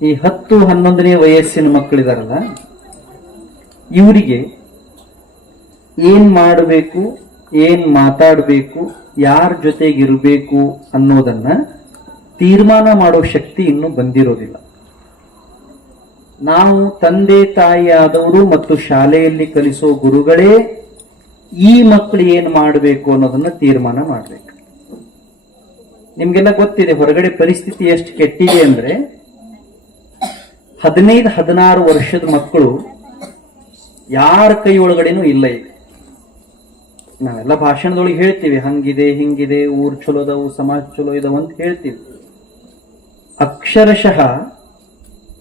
ಈ 10-11ನೇ ವಯಸ್ಸಿನ ಮಕ್ಕಳಿದಾರಲ್ಲ, ಇವರಿಗೆ ಏನ್ ಮಾಡಬೇಕು, ಏನ್ ಮಾತಾಡಬೇಕು, ಯಾರ ಜೊತೆಗಿರಬೇಕು ಅನ್ನೋದನ್ನ ತೀರ್ಮಾನ ಮಾಡೋ ಶಕ್ತಿ ಇನ್ನೂ ಬಂದಿರೋದಿಲ್ಲ. ನಾವು ತಂದೆ ತಾಯಿ ಆದವರು ಮತ್ತು ಶಾಲೆಯಲ್ಲಿ ಕಲಿಸೋ ಗುರುಗಳೇ ಈ ಮಕ್ಕಳು ಏನ್ ಮಾಡಬೇಕು ಅನ್ನೋದನ್ನ ತೀರ್ಮಾನ ಮಾಡ್ಬೇಕು. ನಿಮ್ಗೆಲ್ಲ ಗೊತ್ತಿದೆ ಹೊರಗಡೆ ಪರಿಸ್ಥಿತಿ ಎಷ್ಟು ಕೆಟ್ಟಿದೆ ಅಂದ್ರೆ 15-16 ವರ್ಷದ ಮಕ್ಕಳು ಯಾರ ಕೈ ಒಳಗಡೆನೂ ಇಲ್ಲ. ಈಗ ನಾವೆಲ್ಲ ಭಾಷಣದೊಳಗೆ ಹೇಳ್ತೀವಿ, ಹಂಗಿದೆ ಹಿಂಗಿದೆ, ಊರ್ ಚಲೋ ಇದಾವು, ಸಮಾಜ ಚಲೋ ಇದಾವ ಅಂತ ಹೇಳ್ತೀವಿ. ಅಕ್ಷರಶಃ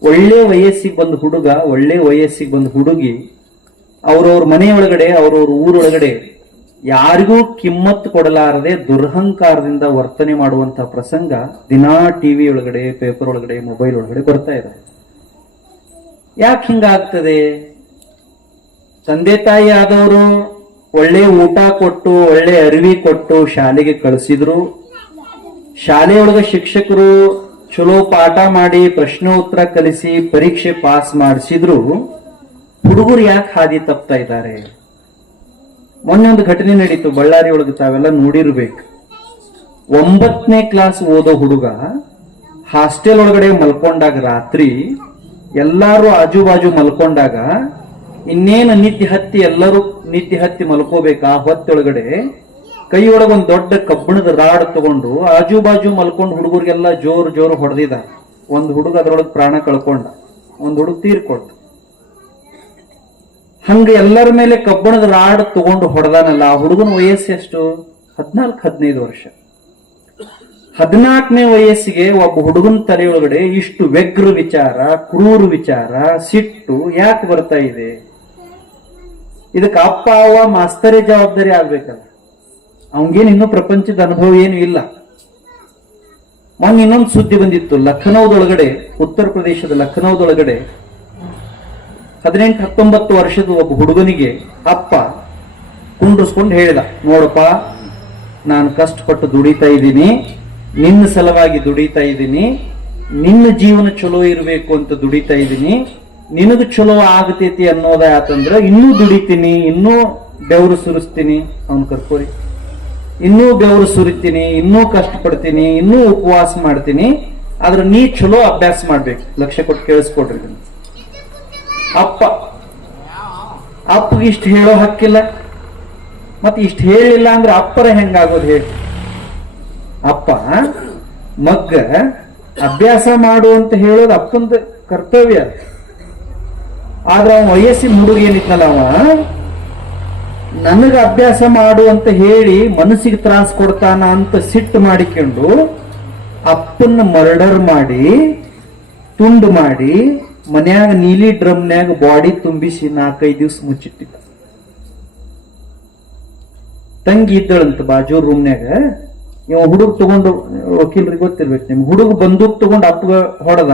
ಒಳ್ಳೆ ವಯಸ್ಸಿಗೆ ಬಂದ ಹುಡುಗ, ಒಳ್ಳೆ ವಯಸ್ಸಿಗೆ ಬಂದ ಹುಡುಗಿ ಅವ್ರವ್ರ ಮನೆಯೊಳಗಡೆ, ಅವ್ರವ್ರ ಊರೊಳಗಡೆ ಯಾರಿಗೂ ಕಿಮ್ಮತ್ತು ಕೊಡಲಾರದೆ ದುರ್ಹಂಕಾರದಿಂದ ವರ್ತನೆ ಮಾಡುವಂತಹ ಪ್ರಸಂಗ ದಿನಾ ಟಿವಿ ಒಳಗಡೆ, ಪೇಪರ್ ಒಳಗಡೆ, ಮೊಬೈಲ್ ಒಳಗಡೆ ಬರ್ತಾ ಇದೆ. ಯಾಕೆ ಹಿಂಗಾಗ್ತದೆ? ತಂದೆ ತಾಯಿ ಆದವರು ಒಳ್ಳೆ ಊಟ ಕೊಟ್ಟು, ಒಳ್ಳೆ ಅರಿವಿ ಕೊಟ್ಟು ಶಾಲೆಗೆ ಕಳಿಸಿದ್ರು. ಶಾಲೆಯೊಳಗ ಶಿಕ್ಷಕರು ಚಲೋ ಪಾಠ ಮಾಡಿ ಪ್ರಶ್ನೋತ್ತರ ಕಲಿಸಿ ಪರೀಕ್ಷೆ ಪಾಸ್ ಮಾಡಿಸಿದ್ರು. ಹುಡುಗರು ಯಾಕೆ ಹಾದಿ ತಪ್ತಾ ಇದ್ದಾರೆ? ಮೊನ್ನೆ ಒಂದು ಘಟನೆ ನಡೀತು ಬಳ್ಳಾರಿ ಒಳಗೆ, ತಾವೆಲ್ಲ ನೋಡಿರ್ಬೇಕು. 9ನೇ ಕ್ಲಾಸ್ ಓದೋ ಹುಡುಗ ಹಾಸ್ಟೆಲ್ ಒಳಗಡೆ ಮಲ್ಕೊಂಡಾಗ, ರಾತ್ರಿ ಎಲ್ಲಾರು ಆಜು ಬಾಜು ಮಲ್ಕೊಂಡಾಗ, ಇನ್ನೇನು ನಿದ್ದೆ ಹತ್ತಿ ಎಲ್ಲರೂ ನಿದ್ದೆ ಹತ್ತಿ ಮಲ್ಕೋಬೇಕು. ಆ ಹೊತ್ತೊಳಗಡೆ ಕೈಯೊಳಗೆ ಒಂದು ದೊಡ್ಡ ಕಬ್ಬಿಣದ ರಾಡ್ ತಗೊಂಡು ಆಜು ಬಾಜು ಮಲ್ಕೊಂಡು ಹುಡುಗರಿಗೆಲ್ಲ ಜೋರು ಜೋರು ಹೊಡೆದಿದ. ಒಂದು ಹುಡುಗ ಅದರೊಳಗೆ ಪ್ರಾಣ ಕಳ್ಕೊಂಡ, ಒಂದು ಹುಡುಗ ತೀರ್ಕೊಂಡ. ಹಂಗ ಎಲ್ಲರ ಮೇಲೆ ಕಬ್ಬಿಣದ ರಾಡ್ ತಗೊಂಡು ಹೊಡೆದಾನಲ್ಲ, ಆ ಹುಡುಗನ ವಯಸ್ಸು ಎಷ್ಟು? 14-15 ವರ್ಷ. 14ನೇ ವಯಸ್ಸಿಗೆ ಒಬ್ಬ ಹುಡುಗನ ತಲೆಯೊಳಗಡೆ ಇಷ್ಟು ವ್ಯಗ್ರ ವಿಚಾರ, ಕ್ರೂರ ವಿಚಾರ, ಸಿಟ್ಟು ಯಾಕೆ ಬರ್ತಾ ಇದೆ? ಇದಕ್ಕೆ ಅಪ್ಪ ಅವ್ವ ಮಾಸ್ತರೇ ಜವಾಬ್ದಾರಿ ಆಗ್ಬೇಕಲ್ಲ. ಅವನಿಗೇನು ಇನ್ನೂ ಪ್ರಪಂಚದ ಅನುಭವ ಏನು ಇಲ್ಲ. ಮೊನ್ನೆ ಇನ್ನೊಂದು ಸುದ್ದಿ ಬಂದಿತ್ತು, ಲಖನೌದೊಳಗಡೆ, ಉತ್ತರ ಪ್ರದೇಶದ ಲಖನೌದೊಳಗಡೆ 18-19 ವರ್ಷದ ಒಬ್ಬ ಹುಡುಗನಿಗೆ ಅಪ್ಪ ಕುಂಡ್ರಿಸ್ಕೊಂಡು ಹೇಳಿದ, ನೋಡಪ್ಪ, ನಾನು ಕಷ್ಟಪಟ್ಟು ದುಡಿತಾ ಇದ್ದೀನಿ, ನಿನ್ನ ಸಲುವಾಗಿ ದುಡಿತಾ ಇದ್ದೀನಿ, ನಿನ್ನ ಜೀವನ ಚಲೋ ಇರಬೇಕು ಅಂತ ದುಡಿತಾ ಇದ್ದೀನಿ, ನಿನಗೆ ಚಲೋ ಆಗತೈತಿ ಅನ್ನೋದ ಆತಂದ್ರ ಇನ್ನೂ ದುಡಿತೀನಿ, ಇನ್ನೂ ಬೆವರು ಸುರಿಸ್ತೀನಿ. ಅವನು ಕರ್ಕೋರಿ, ಇನ್ನೂ ಬೆವರು ಸುರಿತೀನಿ, ಇನ್ನೂ ಕಷ್ಟಪಡ್ತೀನಿ, ಇನ್ನೂ ಉಪವಾಸ ಮಾಡ್ತೀನಿ, ಆದ್ರೆ ನೀ ಚಲೋ ಅಭ್ಯಾಸ ಮಾಡ್ಬೇಕು. ಲಕ್ಷ್ಯ ಕೊಟ್ಟು ಕೇಳಿಸ್ಕೊಡ್ರಿ. ಅಪ್ಪಗೆ ಇಷ್ಟು ಹೇಳೋ ಹಕ್ಕಿಲ್ಲ, ಮತ್ತೆ ಇಷ್ಟು ಹೇಳಿಲ್ಲ ಅಂದ್ರೆ ಅಪ್ಪರ ಹೆಂಗಾಗೋದು ಹೇಳಿ? ಅಪ್ಪ ಮಗ್ಗ ಅಭ್ಯಾಸ ಮಾಡು ಅಂತ ಹೇಳೋದು ಅಪ್ಪಂದ ಕರ್ತವ್ಯ. ಆದ್ರೆ ಅವ ವಯಸ್ಸಿನ ಹುಡುಗ ಏನಿತ್ತಲ್ಲ, ಅವ ನನಗ ಅಭ್ಯಾಸ ಮಾಡು ಅಂತ ಹೇಳಿ ಮನಸ್ಸಿಗೆ ತ್ರಾಸ ಕೊಡ್ತಾನ ಅಂತ ಸಿಟ್ಟು ಮಾಡಿಕೊಂಡು ಅಪ್ಪನ್ನ ಮರ್ಡರ್ ಮಾಡಿ, ತುಂಡು ಮಾಡಿ, ಮನ್ಯಾಗ ನೀಲಿ ಡ್ರಮ್ನ್ಯಾಗ ಬಾಡಿ ತುಂಬಿಸಿ 4-5 ದಿವಸ ಮುಚ್ಚಿಟ್ಟಿದ್ದ. ತಂಗಿ ಇದ್ದಳಂತ ಬಾಜು ರೂಮ್ನ್ಯಾಗ. ಇವ ಹುಡುಗ ತಗೊಂಡು, ವಕೀಲ್ರಿಗೆ ಗೊತ್ತಿರ್ಬೇಕು ನಿಮ್ಗೆ, ಹುಡುಗ ಬಂದೂಕ್ ತಗೊಂಡು ಅಪ್ಪಗ ಹೊಡೆದ,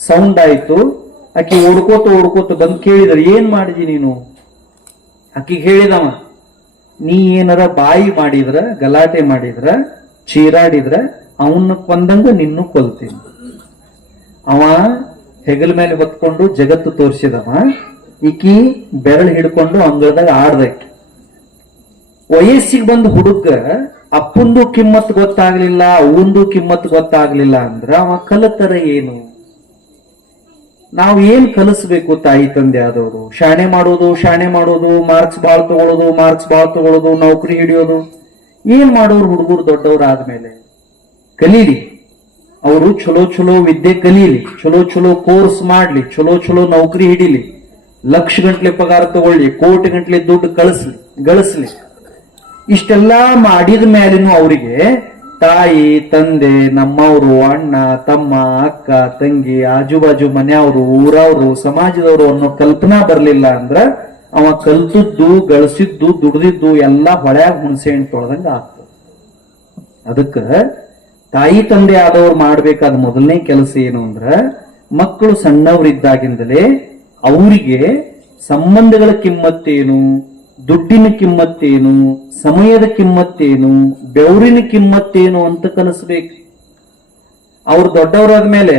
ಸೌಂಡ್ ಆಯ್ತು. ಆಕಿ ಓಡ್ಕೋತ ಬಂದು ಕೇಳಿದ್ರು, ಏನ್ ಮಾಡಿದಿ ನೀನು? ಆಕಿಗೆ ಹೇಳಿದವ, ನೀ ಏನಾರ ಬಾಯಿ ಮಾಡಿದ್ರ, ಗಲಾಟೆ ಮಾಡಿದ್ರ, ಚೀರಾಡಿದ್ರ ಅವನ್ನ ಕೊಂದಂಗ ನಿನ್ನೂ ಕೊಲ್ತೀನಿ. ಅವ ಹೆಗಲ ಮೇಲೆ ಹೊತ್ಕೊಂಡು ಜಗತ್ತು ತೋರಿಸಿದವ, ಈಕಿ ಬೆರಳು ಹಿಡ್ಕೊಂಡು ಅಂಗಳದಾಗ ಆಡ್ದಕ್ಕೆ. ವಯಸ್ಸಿಗೆ ಬಂದ ಹುಡುಗ ಅಪ್ಪಂದು ಕಿಮ್ಮತ್ ಗೊತ್ತಾಗ್ಲಿಲ್ಲ, ಅವಂದು ಕಿಮ್ಮತ್ ಗೊತ್ತಾಗ್ಲಿಲ್ಲ ಅಂದ್ರ ಅವ ಕಲಿತರ ಏನು? ನಾವು ಏನ್ ಕಲಿಸ್ಬೇಕು ತಾಯಿ ತಂದೆ ಆದವರು? ಶಾಣೆ ಮಾಡೋದು, ಮಾರ್ಕ್ಸ್ ಬಾಳ್ ತಗೊಳ್ಳೋದು, ನೌಕರಿ ಹಿಡಿಯೋದು. ಏನ್ ಮಾಡೋರು ಹುಡುಗರು ದೊಡ್ಡವ್ರು ಆದ್ಮೇಲೆ? ಕಲೀಲಿ, ಅವರು ಚಲೋ ವಿದ್ಯೆ ಕಲೀಲಿ, ಚಲೋ ಕೋರ್ಸ್ ಮಾಡ್ಲಿ, ಚಲೋ ನೌಕರಿ ಹಿಡಿಲಿ, ಲಕ್ಷ ಗಂಟ್ಲೆ ಪಗಾರ ತಗೊಳ್ಳಿ, ಕೋಟಿ ಗಂಟ್ಲೆ ದುಡ್ಡು ಗಳಿಸ್ಲಿ. ಇಷ್ಟೆಲ್ಲಾ ಮಾಡಿದ ಮೇಲಿನೂ ಅವರಿಗೆ ತಾಯಿ ತಂದೆ, ನಮ್ಮವರು, ಅಣ್ಣ ತಮ್ಮ, ಅಕ್ಕ ತಂಗಿ, ಆಜು ಬಾಜು ಮನೆಯವರು, ಊರವರು, ಸಮಾಜದವರು ಅನ್ನೋ ಕಲ್ಪನಾ ಬರ್ಲಿಲ್ಲ ಅಂದ್ರ ಅವ ಕಲ್ತದ್ದು, ಗಳಿಸಿದ್ದು, ದುಡ್ದಿದ್ದು ಎಲ್ಲ ಹೊಳ್ಯಾಗ ಹುಣಸೆ ಹಣ್ಣು ತೊಳೆದಂಗ ಆಗ್ತದೆ. ಅದಕ್ಕ ತಾಯಿ ತಂದೆ ಆದವ್ರು ಮಾಡ್ಬೇಕಾದ ಮೊದಲನೇ ಕೆಲಸ ಏನು ಅಂದ್ರ, ಮಕ್ಕಳು ಸಣ್ಣವರಿದ್ದಾಗಿಂದಲೇ ಅವರಿಗೆ ಸಂಬಂಧಗಳ ಕಿಮ್ಮತ್ತೇನು, ದುಡ್ಡಿನ ಕಿಮ್ಮತ್ತೇನು, ಸಮಯದ ಕಿಮ್ಮತ್ತೇನು, ಬೆವರಿನ ಕಿಮ್ಮತ್ತೇನು ಅಂತ ಕಲಿಸ್ಬೇಕು. ಅವ್ರು ದೊಡ್ಡವರಾದ್ಮೇಲೆ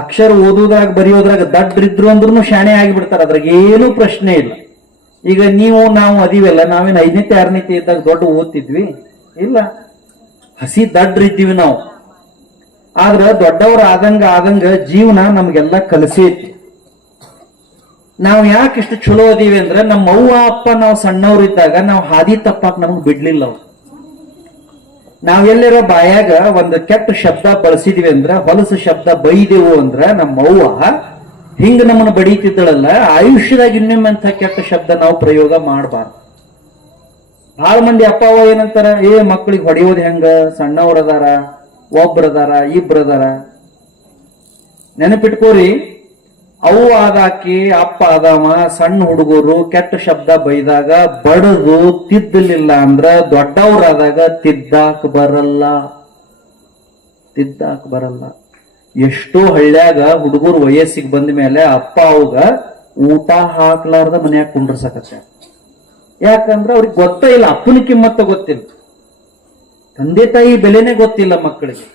ಅಕ್ಷರ ಓದುವುದ್ರಾಗ ಬರೆಯೋದ್ರಾಗ ದಡ್ರಿದ್ರು ಅಂದ್ರೂ ಶಾಣೆ ಆಗಿಬಿಡ್ತಾರ, ಅದ್ರಾಗ ಏನೂ ಪ್ರಶ್ನೆ ಇಲ್ಲ. ಈಗ ನಾವು ಅದೀವಲ್ಲ, ನಾವೇನು 5ನೇ 6ನೇ ಇದ್ದಾಗ ದೊಡ್ಡ ಓದ್ತಿದ್ವಿ ಇಲ್ಲ, ಹಸಿ ದಡ್ರಿದ್ದೀವಿ ನಾವು. ಆದ್ರ ದೊಡ್ಡವ್ರ ಆದಂಗ ಜೀವನ ನಮ್ಗೆಲ್ಲ ಕಲಿಸೈತಿ. ನಾವ್ ಯಾಕೆ ಇಷ್ಟು ಚಲೋ ಅದೀವಿ ಅಂದ್ರೆ ನಮ್ಮ ಅವ್ವ ಅಪ್ಪ ನಾವು ಸಣ್ಣವ್ರಿದ್ದಾಗ ನಾವು ಹಾದಿ ತಪ್ಪಾಕ್ ನಮ್ಗೆ ಬಿಡ್ಲಿಲ್ಲ ಅವ್ರು. ನಾವೆಲ್ಲರ ಬಾಯಾಗ ಒಂದು ಕೆಟ್ಟ ಶಬ್ದ ಬಳಸಿದ್ವಿ ಅಂದ್ರ, ಹೊಲಸು ಶಬ್ದ ಬೈದೆವು ಅಂದ್ರ ನಮ್ಮ ಅವ್ವ ಹಿಂಗ ನಮ್ಮನ್ನ ಬಡೀತಿದ್ದಳಲ್ಲ, ಆಯುಷ್ಯದಾಗ ಇನ್ನೊಮ್ಮಂತ ಕೆಟ್ಟ ಶಬ್ದ ನಾವು ಪ್ರಯೋಗ ಮಾಡಬಾರ್ದು. ಬಹಳ ಮಂದಿ ಅಪ್ಪ ಅವ್ವ ಏನಂತಾರ, ಮಕ್ಕಳಿಗೆ ಹೊಡೆಯೋದು ಹೆಂಗ, ಸಣ್ಣವ್ರದಾರ, ಒಬ್ರದಾರ, ಇಬ್ರದಾರ. ನೆನಪಿಟ್ಕೋರಿ, ಅವು ಆದಾಕಿ ಅಪ್ಪ ಆದವ ಸಣ್ಣ ಹುಡುಗರು ಕೆಟ್ಟ ಶಬ್ದ ಬೈದಾಗ ಬಡದು ತಿದ್ದಲಿಲ್ಲ ಅಂದ್ರ ದೊಡ್ಡವ್ರಾದಾಗ ತಿದ್ದಾಕ್ ಬರಲ್ಲ. ಎಷ್ಟೋ ಹಳ್ಳ್ಯಾಗ ಹುಡುಗರು ವಯಸ್ಸಿಗೆ ಬಂದ ಮೇಲೆ ಅಪ್ಪ ಅವಾಗ ಊಟ ಹಾಕ್ಲಾರ್ದ ಮನ್ಯಾಗ ಕುಂಡ್ರಸಕತ್ತ. ಯಾಕಂದ್ರ ಅವ್ರಿಗೆ ಗೊತ್ತ ಇಲ್ಲ, ಅಪ್ಪನ ಕಿಮ್ಮತ್ತ ಗೊತ್ತಿಲ್ಲ, ತಂದೆ ತಾಯಿ ಬೆಲೆನೇ ಗೊತ್ತಿಲ್ಲ ಮಕ್ಕಳಿಗೆ.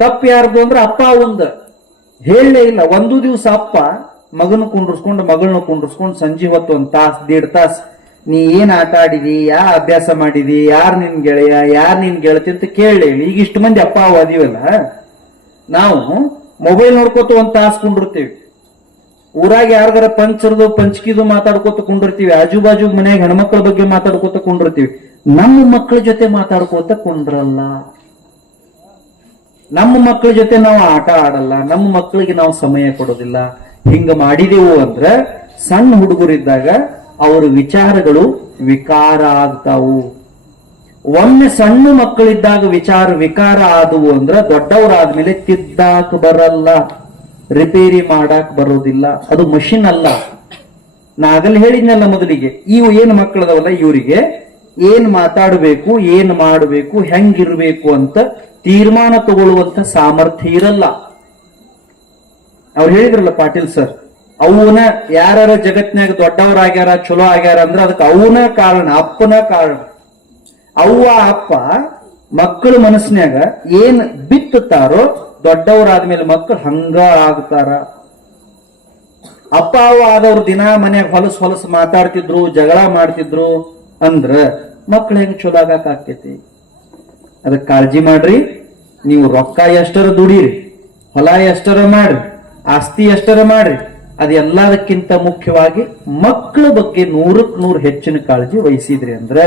ತಪ್ಪು ಯಾರ್ದು ಅಂದ್ರೆ ಅಪ್ಪ ಒಂದ ಹೇಳಲೇ ಇಲ್ಲ. ಒಂದು ದಿವಸ ಅಪ್ಪ ಮಗನ ಕುಂಡ್ರಸ್ಕೊಂಡು ಸಂಜೆ ಹೊತ್ತು 1 ತಾಸು 1.5 ತಾಸು ನೀ ಏನ್ ಆಟ ಆಡಿದಿ, ಅಭ್ಯಾಸ ಮಾಡಿದಿ, ಯಾರ್ ನಿನ್ ಗೆಳೆಯ, ಯಾರ್ ನಿನ್ ಗೆಳತಿ ಅಂತ ಕೇಳಲೇ ಇಲ್ಲ. ಈಗ ಇಷ್ಟು ಮಂದಿ ಅಪ್ಪ ಅದೀವಲ್ಲ, ನಾವು ಮೊಬೈಲ್ ನೋಡ್ಕೋತ 1 ತಾಸು ಕುಂಡಿರ್ತೀವಿ. ಊರಾಗ ಯಾರ್ದಾರ ಪಂಚಕಿದು ಮಾತಾಡ್ಕೋತ ಕುಂಡಿರ್ತೀವಿ. ಆಜು ಬಾಜು ಮನ್ಯಾಗ ಹೆಣ್ಮಕ್ಳ ಬಗ್ಗೆ ಮಾತಾಡ್ಕೋತ ಕುಂಡಿರ್ತೀವಿ. ನಮ್ಮ ಮಕ್ಕಳ ಜೊತೆ ಮಾತಾಡ್ಕೋತ ಕುಂಡ್ರಲ್ಲ. ನಮ್ಮ ಮಕ್ಕಳ ಜೊತೆ ನಾವು ಆಟ ಆಡಲ್ಲ, ನಮ್ಮ ಮಕ್ಕಳಿಗೆ ನಾವು ಸಮಯ ಕೊಡೋದಿಲ್ಲ. ಹಿಂಗ ಮಾಡಿದೆವು ಅಂದ್ರೆ ಸಣ್ಣ ಹುಡುಗರಿದ್ದಾಗ ಅವ್ರ ವಿಚಾರಗಳು ವಿಕಾರ ಆಗ್ತಾವು. ಒಮ್ಮೆ ಸಣ್ಣ ಮಕ್ಕಳಿದ್ದಾಗ ವಿಕಾರ ಆದವು ಅಂದ್ರ ದೊಡ್ಡವರಾದ್ಮೇಲೆ ತಿದ್ದಾಕ್ ಬರಲ್ಲ, ರಿಪೇರಿ ಮಾಡಾಕ್ ಬರೋದಿಲ್ಲ. ಅದು ಮಷಿನ್ ಅಲ್ಲ. ನಾ ಆಗಲ್ಲಿ ಹೇಳಿದ್ನಲ್ಲ ಮೊದಲಿಗೆ, ಇವು ಏನ್ ಮಕ್ಕಳದವಲ್ಲ ಇವರಿಗೆ ಏನ್ ಮಾತಾಡಬೇಕು, ಏನ್ ಮಾಡಬೇಕು, ಹೆಂಗಿರ್ಬೇಕು ಅಂತ ತೀರ್ಮಾನ ತಗೊಳ್ಳುವಂತ ಸಾಮರ್ಥ್ಯ ಇರಲ್ಲ. ಅವ್ರು ಹೇಳಿದ್ರಲ್ಲ ಪಾಟೀಲ್ ಸರ್, ಅವನ ಯಾರ ಜಗತ್ನ್ಯಾಗ ದೊಡ್ಡವರಾಗ್ಯಾರ, ಚಲೋ ಆಗ್ಯಾರ ಅಂದ್ರೆ ಅದಕ್ಕೆ ಅವನ ಕಾರಣ, ಅಪ್ಪನ ಕಾರಣ. ಅವ್ವ ಅಪ್ಪ ಮಕ್ಕಳ ಮನಸ್ನ್ಯಾಗ ಏನ್ ಬಿತ್ತುತ್ತಾರೋ ದೊಡ್ಡವರಾದ್ಮೇಲೆ ಮಕ್ಕಳು ಹಂಗ ಆಗ್ತಾರ. ಅಪ್ಪ ಅವ್ವ ಆದವ್ರು ದಿನ ಮನ್ಯಾಗ ಹೊಲಸು ಮಾತಾಡ್ತಿದ್ರು, ಜಗಳ ಮಾಡ್ತಿದ್ರು ಅಂದ್ರ ಮಕ್ಳು ಹೆಂಗ್ ಚಲೋ ಆಗಾಕೈತಿ. ಅದಕ್ಕೆ ಕಾಳಜಿ ಮಾಡ್ರಿ. ನೀವು ರೊಕ್ಕ ಎಷ್ಟರ ದುಡೀರಿ, ಹೊಲ ಎಷ್ಟರ ಮಾಡ್ರಿ, ಆಸ್ತಿ ಎಷ್ಟರ ಮಾಡ್ರಿ, ಅದೆಲ್ಲದಕ್ಕಿಂತ ಮುಖ್ಯವಾಗಿ ಮಕ್ಕಳ ಬಗ್ಗೆ 100ಕ್ಕೆ 100 ಹೆಚ್ಚಿನ ಕಾಳಜಿ ವಹಿಸಿದ್ರಿ ಅಂದ್ರೆ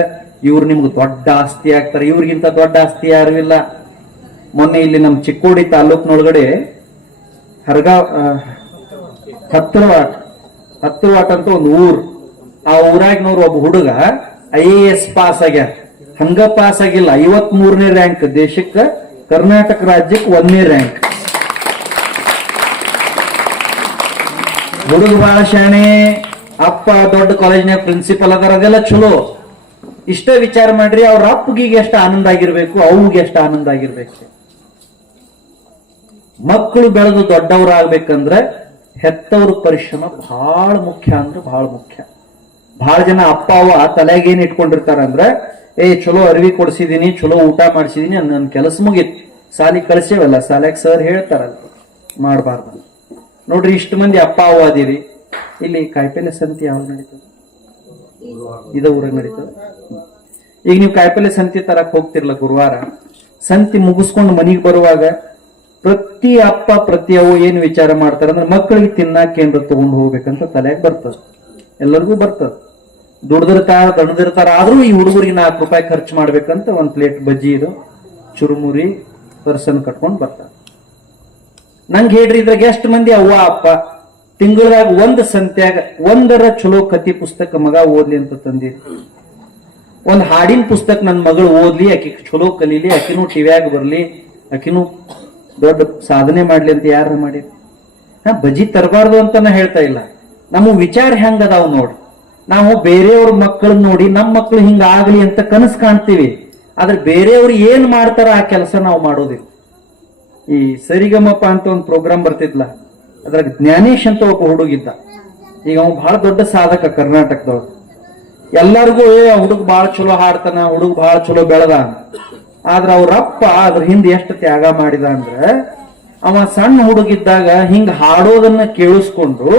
ಇವ್ರು ನಿಮ್ಗೆ ದೊಡ್ಡ ಆಸ್ತಿ ಆಗ್ತಾರೆ. ಇವ್ರಿಗಿಂತ ದೊಡ್ಡ ಆಸ್ತಿ ಯಾರು ಇಲ್ಲ. ಮೊನ್ನೆ ಇಲ್ಲಿ ನಮ್ಮ ಚಿಕ್ಕೋಡಿ ತಾಲೂಕ್ನೊಳಗಡೆ ಹತ್ತಿರ ವಾಟ್ ಅಂತ ಒಂದು ಊರು. ಆ ಊರಾಗಿನವ್ರು ಒಬ್ಬ ಹುಡುಗ IAS ಪಾಸ್ ಆಗ್ಯಾರ. ಹಂಗ ಪಾಸ್ ಆಗಿಲ್ಲ, 53ನೇ ರ್ಯಾಂಕ್, ದೇಶಕ್ಕೆ ಕರ್ನಾಟಕ ರಾಜ್ಯಕ್ಕೆ 1ನೇ ರ್ಯಾಂಕ್. ಹುಡುಗ ಬಹಳ ಶಾಣೆ, ಅಪ್ಪ ದೊಡ್ಡ ಕಾಲೇಜ್ನಾಗ ಪ್ರಿನ್ಸಿಪಲ್ ಅದಾರ, ಅದೆಲ್ಲ ಚಲೋ. ಇಷ್ಟ ವಿಚಾರ ಮಾಡ್ರಿ, ಅವ್ರ ಅಪ್ಪಗಿಗೆ ಎಷ್ಟು ಆನಂದ ಆಗಿರ್ಬೇಕು, ಅವ್ಗೆ ಎಷ್ಟು ಆನಂದ ಆಗಿರ್ಬೇಕು. ಮಕ್ಕಳು ಬೆಳೆದು ದೊಡ್ಡವರಾಗ್ಬೇಕಂದ್ರೆ ಹೆತ್ತವ್ರ ಪರಿಶ್ರಮ ಬಹಳ ಮುಖ್ಯ ಅಂದ್ರೆ ಬಹಳ ಮುಖ್ಯ. ಬಹಳ ಜನ ಅಪ್ಪ ಅವ್ವ ತಲೆಗೆ ಏನ್ ಇಟ್ಕೊಂಡಿರ್ತಾರಂದ್ರೆ, ಚಲೋ ಅರಿವಿ ಕೊಡಿಸಿದೀನಿ, ಚಲೋ ಊಟ ಮಾಡಿಸಿದೀನಿ, ನನ್ನ ಕೆಲಸ ಮುಗಿತ್, ಸಾಲಿ ಕಳಿಸೇವಲ್ಲ, ಸಾಲ್ಯಾಗ ಸರ್ ಹೇಳ್ತಾರಲ್ಲ, ಮಾಡಬಾರ್ದು. ನೋಡ್ರಿ, ಇಷ್ಟು ಮಂದಿ ಅಪ್ಪ ಅವ್ವ ಅದೀರಿ. ಇಲ್ಲಿ ಕಾಯಿಪಲ್ಲೆ ಸಂತಿ ಯಾವಾಗ ನಡೀತದೆ? ಇದ ಊರಾಗ ನಡೀತದೆ. ಈಗ ನೀವು ಕಾಯಿಪಲ್ಲೆ ಸಂತಿ ತರಕ್ ಹೋಗ್ತಿರ್ಲ ಗುರುವಾರ, ಸಂತಿ ಮುಗಿಸ್ಕೊಂಡು ಮನಿಗೆ ಬರುವಾಗ ಪ್ರತಿ ಅಪ್ಪ ಪ್ರತಿ ಅವ್ವ ಏನ್ ವಿಚಾರ ಮಾಡ್ತಾರ ಅಂದ್ರೆ ಮಕ್ಕಳಿಗೆ ತಿನ್ನಾಕ ಏನ್ರ ತಗೊಂಡು ಹೋಗ್ಬೇಕಂತ ತಲೆಯಾಗ ಬರ್ತದ. ಎಲ್ಲರಿಗೂ ಬರ್ತದ. ದಣದಿರ್ತಾರ, ಆದ್ರೂ ಈ ಹುಡುಗರಿಗೆ 4 ರೂಪಾಯಿ ಖರ್ಚು ಮಾಡ್ಬೇಕಂತ 1 ಪ್ಲೇಟ್ ಬಜ್ಜಿ ಇದು ಚುರುಮುರಿ ಪರ್ಸನ್ ಕಟ್ಕೊಂಡ್ ಬರ್ತಾರ. ನಂಗೆ ಹೇಳ್ರಿ, ಇದ್ರಾಗ ಎಷ್ಟು ಮಂದಿ ಅವ್ವ ಅಪ್ಪ ತಿಂಗಳದಾಗ 1 ಸಂತ್ಯಾಗ 1 ಚಲೋ ಕತಿ ಪುಸ್ತಕ ಮಗ ಓದ್ಲಿ ಅಂತ ತಂದಿರಿ. 1 ಹಾಡಿನ ಪುಸ್ತಕ ನನ್ನ ಮಗಳು ಓದ್ಲಿ, ಆಕಿ ಚಲೋ ಕಲೀಲಿ, ಆಕಿನೂ ಟಿವ್ಯಾಗ ಬರ್ಲಿ, ಆಕಿನೂ ದೊಡ್ಡ ಸಾಧನೆ ಮಾಡ್ಲಿ ಅಂತ ಯಾರು ಮಾಡಿರಿ? ಬಜ್ಜಿ ತರಬಾರ್ದು ಅಂತ ನಾ ಹೇಳ್ತಾ ಇಲ್ಲ. ನಮ್ಮ ವಿಚಾರ ಹೆಂಗ ಅದಾವ್ ನೋಡ್ರಿ. ನಾವು ಬೇರೆಯವ್ರ ಮಕ್ಕಳನ್ನ ನೋಡಿ ನಮ್ಮ ಮಕ್ಕಳು ಹಿಂಗ ಆಗ್ಲಿ ಅಂತ ಕನಸು ಕಾಣ್ತೀವಿ, ಆದ್ರೆ ಬೇರೆಯವ್ರು ಏನ್ ಮಾಡ್ತಾರ ಆ ಕೆಲಸ ನಾವು ಮಾಡೋದಿಲ್ಲ. ಈ ಸರಿಗಮಪ ಅಂತ ಒಂದು ಪ್ರೋಗ್ರಾಮ್ ಬರ್ತಿದ್ಲ, ಅದ್ರಾಗ ಜ್ಞಾನೇಶ್ ಅಂತ ಒಬ್ಬ ಹುಡುಗಿದ್ದ. ಈಗ ಅವ್ ಬಹಳ ದೊಡ್ಡ ಸಾಧಕ ಕರ್ನಾಟಕದೊಳಗ. ಎಲ್ಲರಿಗೂ ಹುಡುಗ ಬಹಳ ಚಲೋ ಹಾಡ್ತಾನ, ಹುಡುಗ ಬಹಳ ಚಲೋ ಬೆಳೆದ. ಆದ್ರ ಅವ್ರಪ್ಪ ಅದ್ರ ಹಿಂದೆ ಎಷ್ಟು ತ್ಯಾಗ ಮಾಡಿದ ಅಂದ್ರೆ ಅವ ಸಣ್ಣ ಹುಡುಗಿದ್ದಾಗ ಹಿಂಗ ಹಾಡೋದನ್ನ ಕೇಳಿಸ್ಕೊಂಡು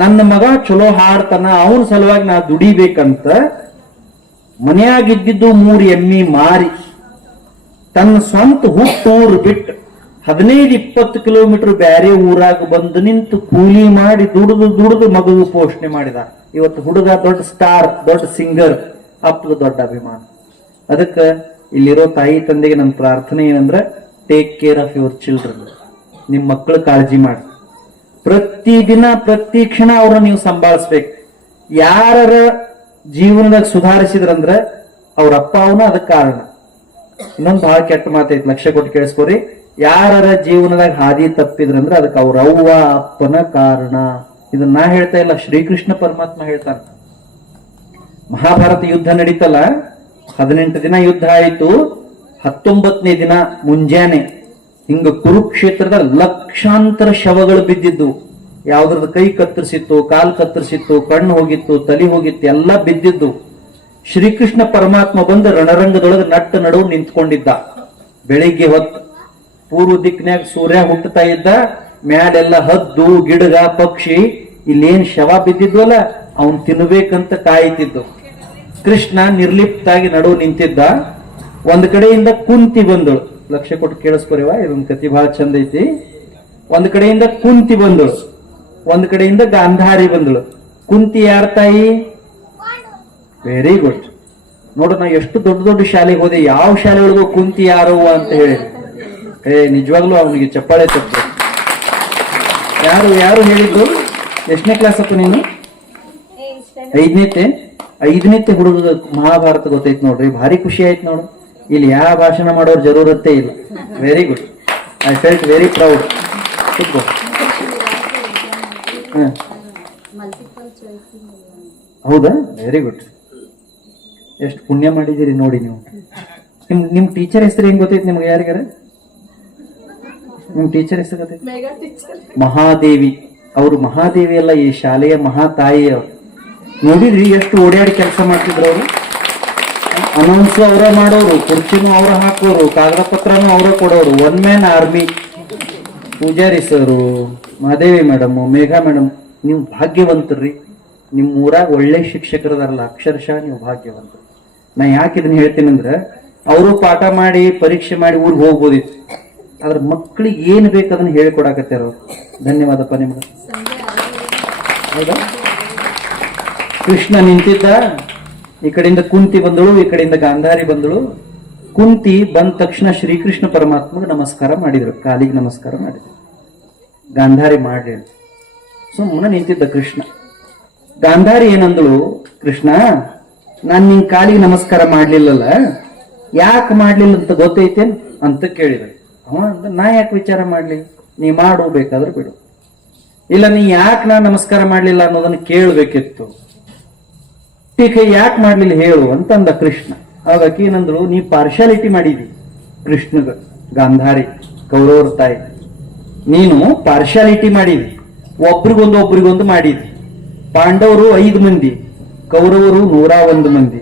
ನನ್ನ ಮಗ ಚಲೋ ಹಾಡ್ತಾನ, ಅವನ ಸಲುವಾಗಿ ನಾ ದುಡಿಬೇಕಂತ ಮನೆಯಾಗಿದ್ದಿದ್ದು 3 ಎಮ್ಮಿ ಮಾರಿ ತನ್ನ ಸ್ವಂತ ಹುಟ್ಟೂರು ಬಿಟ್ಟು 15-20 ಕಿಲೋಮೀಟರ್ ಬ್ಯಾರೆ ಊರಾಗ ಬಂದು ನಿಂತು ಕೂಲಿ ಮಾಡಿ ದುಡಿದು ಮಗು ಪೋಷಣೆ ಮಾಡಿದ. ಇವತ್ತು ಹುಡುಗ ದೊಡ್ಡ ಸ್ಟಾರ್, ದೊಡ್ಡ ಸಿಂಗರ್, ಅಪ್ಪಗ ದೊಡ್ಡ ಅಭಿಮಾನ. ಅದಕ್ಕ ಇಲ್ಲಿರೋ ತಾಯಿ ತಂದೆಗೆ ನನ್ನ ಪ್ರಾರ್ಥನೆ ಏನಂದ್ರೆ, take care of your children. ನಿಮ್ ಮಕ್ಕಳು ಕಾಳಜಿ ಮಾಡಿ, ಪ್ರತಿದಿನ ಪ್ರತಿ ಕ್ಷಣ ಅವ್ರನ್ನ ನೀವು ಸಂಭಾಳಿಸ್ಬೇಕು. ಯಾರ ಜೀವನದಾಗ ಸುಧಾರಿಸಿದ್ರಂದ್ರ ಅವ್ರ ಅಪ್ಪ ಅವನ ಅದಕ್ಕೆ ಕಾರಣ. ಇನ್ನೊಂದು ಬಹಳ ಕೆಟ್ಟ ಮಾತೈತಿ, ಲಕ್ಷ್ಯ ಕೊಟ್ಟು ಕೇಳಿಸ್ಕೋರಿ. ಯಾರ ಜೀವನದಾಗ ಹಾದಿ ತಪ್ಪಿದ್ರಂದ್ರ ಅದಕ್ಕೆ ಅವ್ರ ಅವ್ವ ಅಪ್ಪನ ಕಾರಣ. ಇದನ್ನ ನಾ ಹೇಳ್ತಾ ಇಲ್ಲ, ಶ್ರೀಕೃಷ್ಣ ಪರಮಾತ್ಮ ಹೇಳ್ತಾನೆ. ಮಹಾಭಾರತ ಯುದ್ಧ ನಡೀತಲ್ಲ, 18 ದಿನ ಯುದ್ಧ ಆಯಿತು. 19ನೇ ದಿನ ಮುಂಜಾನೆ ಹಿಂಗ ಕುರುಕ್ಷೇತ್ರದ ಲಕ್ಷಾಂತರ ಶವಗಳು ಬಿದ್ದಿದ್ದು. ಯಾವ್ದ್ರದ ಕೈ ಕತ್ತರಿಸಿತ್ತು, ಕಾಲ್ ಕತ್ತರಿಸಿತ್ತು, ಕಣ್ಣು ಹೋಗಿತ್ತು, ತಲೆ ಹೋಗಿತ್ತು, ಎಲ್ಲ ಬಿದ್ದಿದ್ದು. ಶ್ರೀಕೃಷ್ಣ ಪರಮಾತ್ಮ ಬಂದು ರಣರಂಗದೊಳಗೆ ನಟ್ಟ ನಡುವು ನಿಂತ್ಕೊಂಡಿದ್ದ. ಬೆಳಿಗ್ಗೆ ಹೊತ್ತು ಪೂರ್ವ ದಿಕ್ಕಿನಾಗ ಸೂರ್ಯ ಹುಟ್ಟುತ್ತಾ ಇದ್ದ. ಮ್ಯಾಲೆಲ್ಲ ಹದ್ದು ಗಿಡಗ ಪಕ್ಷಿ ಇಲ್ಲೇನ್ ಶವ ಬಿದ್ದಿದ್ವಲ್ಲ ಅವನ್ ತಿನ್ಬೇಕಂತ ಕಾಯ್ತಿದ್ದು. ಕೃಷ್ಣ ನಿರ್ಲಿಪ್ತಾಗಿ ನಡುವು ನಿಂತಿದ್ದ. ಒಂದ್ ಕಡೆಯಿಂದ ಕುಂತಿ ಬಂದಳು. ಲಕ್ಷ್ಯ ಕೊಟ್ಟು ಕೇಳಿಸ್ಕೊರಿವ, ಇದೊಂದು ಕತಿ ಬಹಳ ಚಂದ ಐತಿ. ಒಂದ್ ಕಡೆಯಿಂದ ಕುಂತಿ ಬಂದಳು, ಒಂದ್ ಕಡೆಯಿಂದ ಗಾಂಧಾರಿ ಬಂದಳು. ಕುಂತಿ ಯಾರ ತಾಯಿ? Very good. ನೋಡು, ನಾ ಎಷ್ಟು ದೊಡ್ಡ ದೊಡ್ಡ ಶಾಲೆಗೆ ಹೋದೆ, ಯಾವ ಶಾಲೆ ಒಳಗೂ ಕುಂತಿ ಯಾರು ಅಂತ ಹೇಳಿ ನಿಜವಾಗ್ಲೂ ಅವನಿಗೆ ಚಪ್ಪಾಳೆ ತಪ್ಪು. ಯಾರು ಹೇಳಿದ್ದು? ಎಷ್ಟನೇ ಕ್ಲಾಸ್ ಅಪ್ಪ ನೀನು? 5ನೇತೆ ಹುಡುಗ ಮಹಾಭಾರತ ಗೊತ್ತೈತ್ ನೋಡ್ರಿ, ಭಾರಿ ಖುಷಿ ಆಯ್ತು ನೋಡು. ಇಲ್ಲಿ ಯಾವ ಭಾಷಣ ಮಾಡೋರ್ ಜರೂರತ್ತೇ ಇಲ್ಲ. Very good, I felt very proud. ಹೌದಾ? Very good. ಎಷ್ಟು ಪುಣ್ಯ ಮಾಡಿದಿರಿ ನೋಡಿ ನೀವು. ನಿಮ್ ಟೀಚರ್ ಹೆಸರು ಹೆಂಗ್ ಗೊತ್ತೈತಿ ನಿಮ್ಗೆ? ಯಾರಿಗಾರ ನಿಮ್ ಟೀಚರ್ ಹೆಸರು ಗೊತ್ತೈತಿ? ಮಹಾದೇವಿ. ಅವರು ಮಹಾದೇವಿ ಅಲ್ಲ, ಈ ಶಾಲೆಯ ಮಹಾತಾಯಿ ಅವರು. ನೋಡಿದ್ರಿ ಎಷ್ಟು ಓಡಾಡಿ ಕೆಲಸ ಮಾಡ್ತಿದ್ರು ಅವರು. ಅನೌನ್ಸ್ ಅವರ ಮಾಡೋರು, ಕುರ್ಚಿನೂ ಅವರ ಹಾಕೋರು, ಕಾಗದ ಪತ್ರನೂ ಅವರ ಕೊಡೋರು. 1 ಮ್ಯಾನ್ ಆರ್ಮಿ. ಪೂಜಾರಿ ಸರು, ಮಹಾದೇವಿ ಮೇಡಮ್, ಮೇಘಾ ಮೇಡಮ್, ನೀವು ಭಾಗ್ಯವಂತರ್ರಿ. ನಿಮ್ ಊರಾಗ ಒಳ್ಳೆ ಶಿಕ್ಷಕರದಾರಲ್ಲ, ಅಕ್ಷರಶಃ ನೀವು ಭಾಗ್ಯವಂತರು. ನಾ ಯಾಕೆ ಇದನ್ನ ಹೇಳ್ತೀನಿ ಅಂದ್ರೆ, ಅವರು ಪಾಠ ಮಾಡಿ ಪರೀಕ್ಷೆ ಮಾಡಿ ಊರಿಗೆ ಹೋಗ್ಬೋದಿತ್ತು, ಆದ್ರೆ ಮಕ್ಕಳಿಗೆ ಏನ್ ಬೇಕು ಅದನ್ನ ಹೇಳಿಕೊಡಾಕತ್ತಾರ ಅವ್ರು. ಧನ್ಯವಾದಪ್ಪ ನಿಮ್ಗೆ. ಹೌದಾ? ಕೃಷ್ಣ ನಿಂತಿದ್ದ, ಈ ಕಡೆಯಿಂದ ಕುಂತಿ ಬಂದಳು, ಈ ಕಡೆಯಿಂದ ಗಾಂಧಾರಿ ಬಂದಳು. ಕುಂತಿ ಬಂದ ತಕ್ಷಣ ಶ್ರೀಕೃಷ್ಣ ಪರಮಾತ್ಮಗೆ ನಮಸ್ಕಾರ ಮಾಡಿದ್ರು, ಕಾಲಿಗೆ ನಮಸ್ಕಾರ ಮಾಡಿದ್ರು. ಗಾಂಧಾರಿ ಮಾಡ್ರಿ ಅಂತ ಸುಮ್ಮನೆ ನಿಂತಿದ್ದ ಕೃಷ್ಣ. ಗಾಂಧಾರಿ ಏನಂದಳು, ಕೃಷ್ಣ ನಾನ್ ನಿನ್ ಕಾಲಿಗೆ ನಮಸ್ಕಾರ ಮಾಡ್ಲಿಲ್ಲಲ್ಲ, ಯಾಕೆ ಮಾಡ್ಲಿಲ್ಲ ಅಂತ ಗೊತ್ತೈತೇನ್ ಅಂತ ಕೇಳಿದ್ರು. ಅವ ಅಂದ, ನಾ ಯಾಕೆ ವಿಚಾರ ಮಾಡ್ಲಿ, ನೀ ಮಾಡು, ಬೇಕಾದ್ರೆ ಬಿಡು. ಇಲ್ಲ, ನೀ ಯಾಕೆ ನಾ ನಮಸ್ಕಾರ ಮಾಡ್ಲಿಲ್ಲ ಅನ್ನೋದನ್ನ ಕೇಳ್ಬೇಕಿತ್ತು. ಟೀಕೆ ಯಾಕೆ ಮಾಡ್ಲಿಲ್ಲ ಹೇಳು ಅಂತಂದ ಕೃಷ್ಣ. ಅವಾಗ ಆಕಿ ಏನಂದ್ರು, ನೀ ಪಾರ್ಶಾಲಿಟಿ ಮಾಡಿದಿ ಕೃಷ್ಣಗ. ಗಾಂಧಾರಿ ಕೌರವರ ತಾಯಿ, ನೀನು ಪಾರ್ಶಾಲಿಟಿ ಮಾಡಿದಿ, ಒಬ್ರಿಗೊಂದು ಮಾಡಿದಿ. ಪಾಂಡವರು 5 ಮಂದಿ, ಕೌರವರು 101 ಮಂದಿ.